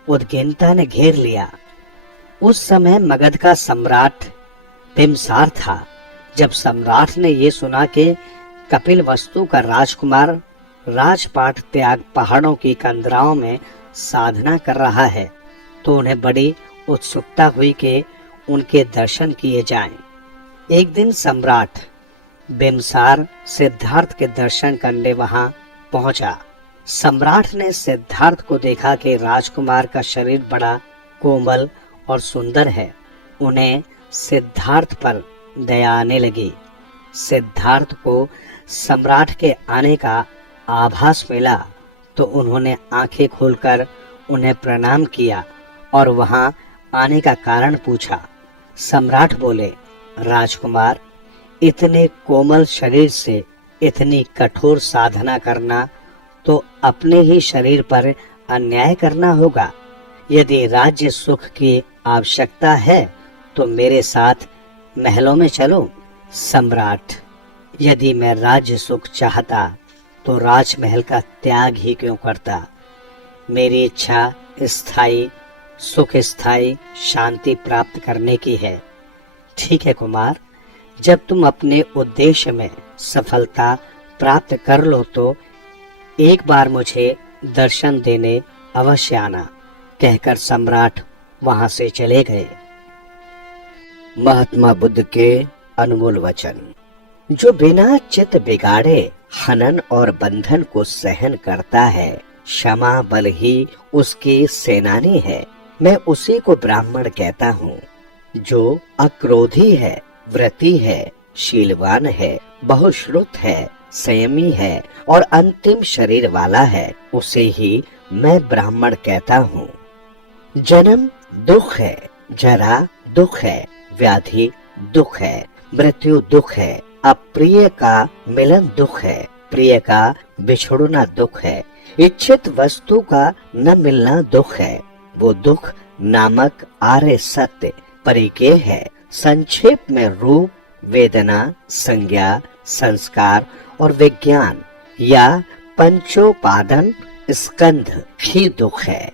उद्विग्नता ने घेर लिया। उस समय मगध का सम्राट बिम्बसार था। जब सम्राट ने ये सुना कि कपिलवस्तु का राजकुमार राजपाट त्याग पहाड़ों की कंदराओं में साधना कर रहा है, तो उन्हें बड़ी उत्सुकता हुई कि उनके दर्शन किए जाएं। एक दिन सम्राट बिम्बसार सिद्धार्थ के दर्शन करने वहां पहुंचा। सम्राट ने सिद्धार्थ को देखा कि राजकुमार का शरीर बड़ा कोमल और सुंदर है। उन्हें सिद्धार्थ पर दया आने लगी। सिद्धार्थ को सम्राट के आने का आभास मिला तो उन्होंने आंखें खोलकर उन्हें प्रणाम किया और वहां आने का कारण पूछा। सम्राट बोले, राजकुमार, इतने कोमल शरीर से इतनी कठोर साधना करना तो अपने ही शरीर पर अन्याय करना होगा। यदि राज्य सुख की आवश्यकता है तो मेरे साथ महलों में चलो। सम्राट, यदि मैं राज्य सुख चाहता तो राजमहल का त्याग ही क्यों करता। मेरी इच्छा स्थायी सुख, स्थायी शांति प्राप्त करने की है। ठीक है कुमार, जब तुम अपने उद्देश्य में सफलता प्राप्त कर लो तो एक बार मुझे दर्शन देने अवश्य आना, कहकर सम्राट वहां से चले गए। महात्मा बुद्ध के अनमोल वचन। जो बिना चित बिगाड़े हनन और बंधन को सहन करता है, क्षमा बल ही उसकी सेनानी है। मैं उसी को ब्राह्मण कहता हूँ। जो अक्रोधी है, व्रती है, शीलवान है, बहुश्रुत है, संयमी है और अंतिम शरीर वाला है, उसे ही मैं ब्राह्मण कहता हूँ। जन्म दुख है, जरा दुख है, व्याधि दुख है, मृत्यु दुख है, अप्रिय का मिलन दुख है, प्रिय का बिछुड़ना दुख है, इच्छित वस्तु का न मिलना दुख है। वो दुख नामक आर्य सत्य परिकेय है। संक्षेप में रूप, वेदना, संज्ञा, संस्कार और विज्ञान या पंचोपादन स्कंध ही दुख है।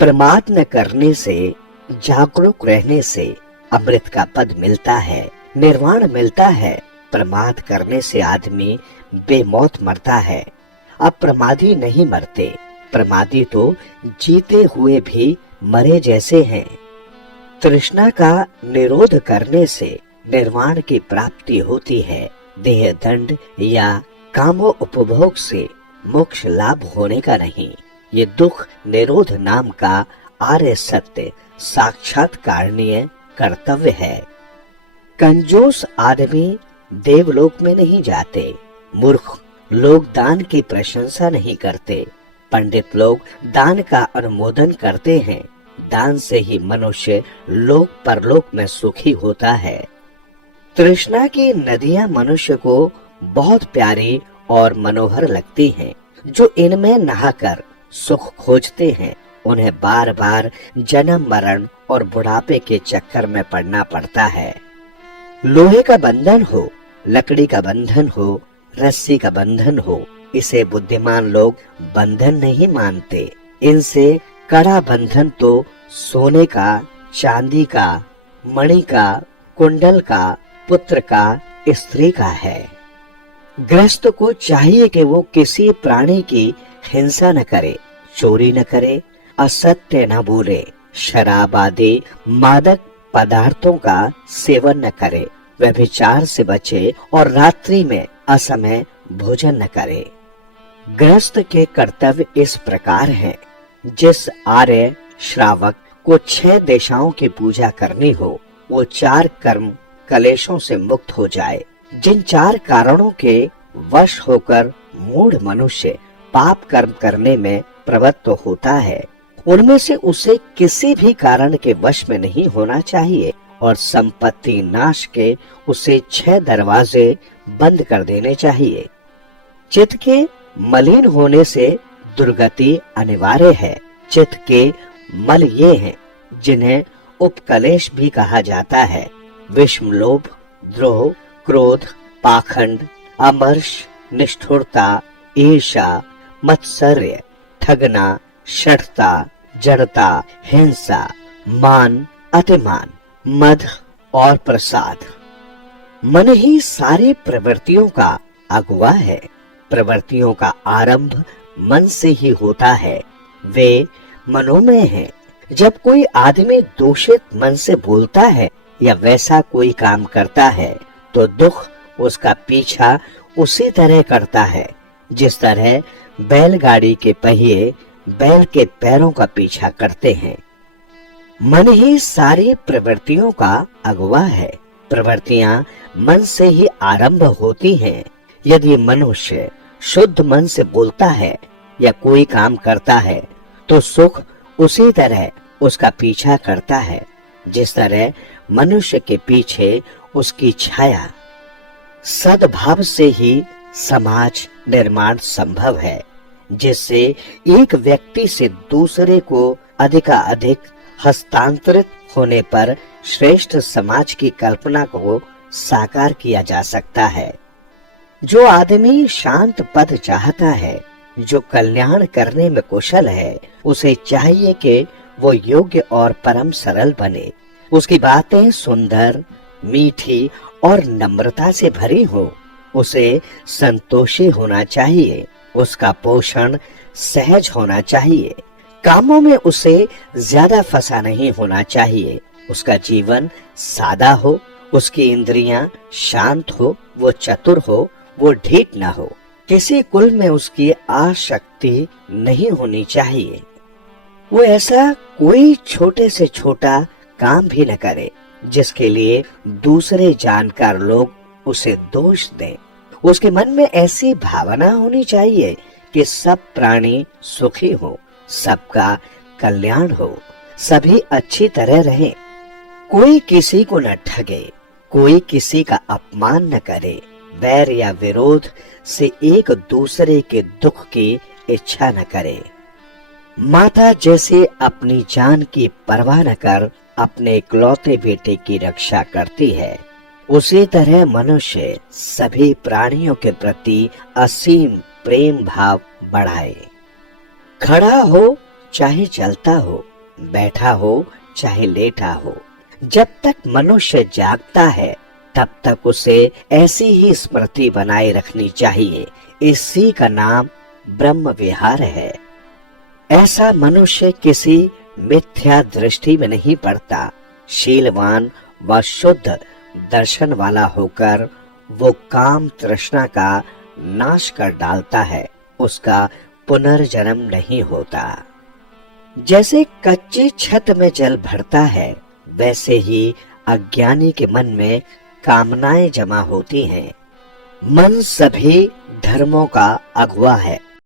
प्रमाद न करने से, जागरूक रहने से अमृत का पद मिलता है, निर्वाण मिलता है। प्रमाद करने से आदमी बेमौत मरता है, अप्रमादी नहीं मरते। प्रमादी तो जीते हुए भी मरे जैसे हैं। तृष्णा का निरोध करने से निर्वाण की प्राप्ति होती है। देह दंड या कामो उपभोग से मोक्ष लाभ होने का नहीं। ये दुख निरोध नाम का आर्य सत्य साक्षात कारणीय कर्तव्य है। कंजूस आदमी देवलोक में नहीं जाते। मूर्ख लोग दान की प्रशंसा नहीं करते। पंडित लोग दान का अनुमोदन करते हैं। दान से ही मनुष्य लोक परलोक में सुखी होता है। तृष्णा की नदियां मनुष्य को बहुत प्यारी और मनोहर लगती हैं। जो इनमें नहाकर सुख खोजते हैं, उन्हें बार बार जन्म मरण और बुढ़ापे के चक्कर में पड़ना पड़ता है। लोहे का बंधन हो, लकड़ी का बंधन हो, रस्सी का बंधन हो, इसे बुद्धिमान लोग बंधन नहीं मानते। इनसे कड़ा बंधन तो सोने का, चांदी का, मणि का, कुंडल का, पुत्र का, स्त्री का है। गृहस्थ को चाहिए कि वो किसी प्राणी की हिंसा न करे, चोरी न करे, असत्य न बोले, शराब आदि मादक पदार्थों का सेवन न करे, व्यभिचार से बचे और रात्रि में असमय भोजन न करे। गृहस्थ के कर्तव्य इस प्रकार हैं। जिस आर्य श्रावक को 6 दिशाओं की पूजा करनी हो, वो 4 कर्म कलेशों से मुक्त हो जाए। जिन 4 कारणों के वश होकर मूढ़ मनुष्य पाप कर्म करने में प्रवृत्त होता है, उनमें से उसे किसी भी कारण के वश में नहीं होना चाहिए और संपत्ति नाश के उसे 6 दरवाजे बंद कर देने चाहिए। चित्त के मलिन होने से दुर्गति अनिवार्य है। चित्त के मल ये हैं जिन्हें उपकलेश भी कहा जाता है। विषम लोभ, द्रोह, क्रोध, पाखंड, अमर्ष, निष्ठुरता, ईर्ष्या, मत्सर्य, ठगना, षठता, जड़ता, हिंसा, मान, अतिमान, मद और प्रसाद। मन ही सारी प्रवृत्तियों का अगुवा है। प्रवृत्तियों का आरंभ मन से ही होता है। वे मनोमय हैं। जब कोई आदमी दूषित मन से बोलता है या वैसा कोई काम करता है, तो दुख उसका पीछा उसी तरह करता है जिस तरह बैलगाड़ी के पहिए बैल के पैरों का पीछा करते हैं। मन ही सारी प्रवृत्तियों का अगुवा है। प्रवृत्तियां मन से ही आरंभ होती हैं। यदि मनुष्य शुद्ध मन से बोलता है या कोई काम करता है, तो सुख उसी तरह उसका पीछा करता है जिस तरह मनुष्य के पीछे उसकी छाया। सद्भाव से ही समाज निर्माण संभव है, जिससे एक व्यक्ति से दूसरे को अधिकाधिक हस्तांतरित होने पर श्रेष्ठ समाज की कल्पना को साकार किया जा सकता है। जो आदमी शांत पद चाहता है, जो कल्याण करने में कुशल है, उसे चाहिए कि वो योग्य और परम सरल बने। उसकी बातें सुंदर, मीठी और नम्रता से भरी हो। उसे संतोषी होना चाहिए। उसका पोषण सहज होना चाहिए। कामों में उसे ज्यादा फंसा नहीं होना चाहिए। उसका जीवन सादा हो, उसकी इंद्रियां शांत हो, वो चतुर हो, वो ढीठ न हो। किसी कुल में उसकी आसक्ति नहीं होनी चाहिए। वो ऐसा कोई छोटे से छोटा काम भी न करे जिसके लिए दूसरे जानकार लोग उसे दोष दें। उसके मन में ऐसी भावना होनी चाहिए कि सब प्राणी सुखी हो, सबका कल्याण हो, सभी अच्छी तरह रहें, कोई किसी को न ठगे, कोई किसी का अपमान न करे, वैर या विरोध से एक दूसरे के दुख की इच्छा न करे। माता जैसे अपनी जान की परवाह न कर अपने इकलौते बेटे की रक्षा करती है, उसी तरह मनुष्य सभी प्राणियों के प्रति असीम प्रेम भाव बढ़ाए। खड़ा हो चाहे चलता हो, बैठा हो चाहे लेटा हो, जब तक मनुष्य जागता है तब तक उसे ऐसी ही स्मृति बनाए रखनी चाहिए। इसी का नाम ब्रह्म विहार है। ऐसा मनुष्य किसी मिथ्या दृष्टि में नहीं पड़ता। शीलवान व शुद्ध दर्शन वाला होकर वो काम तृष्णा का नाश कर डालता है, उसका पुनर्जन्म नहीं होता। जैसे कच्ची छत में जल भरता है, वैसे ही अज्ञानी के मन में कामनाएं जमा होती हैं। मन सभी धर्मों का अगुआ है,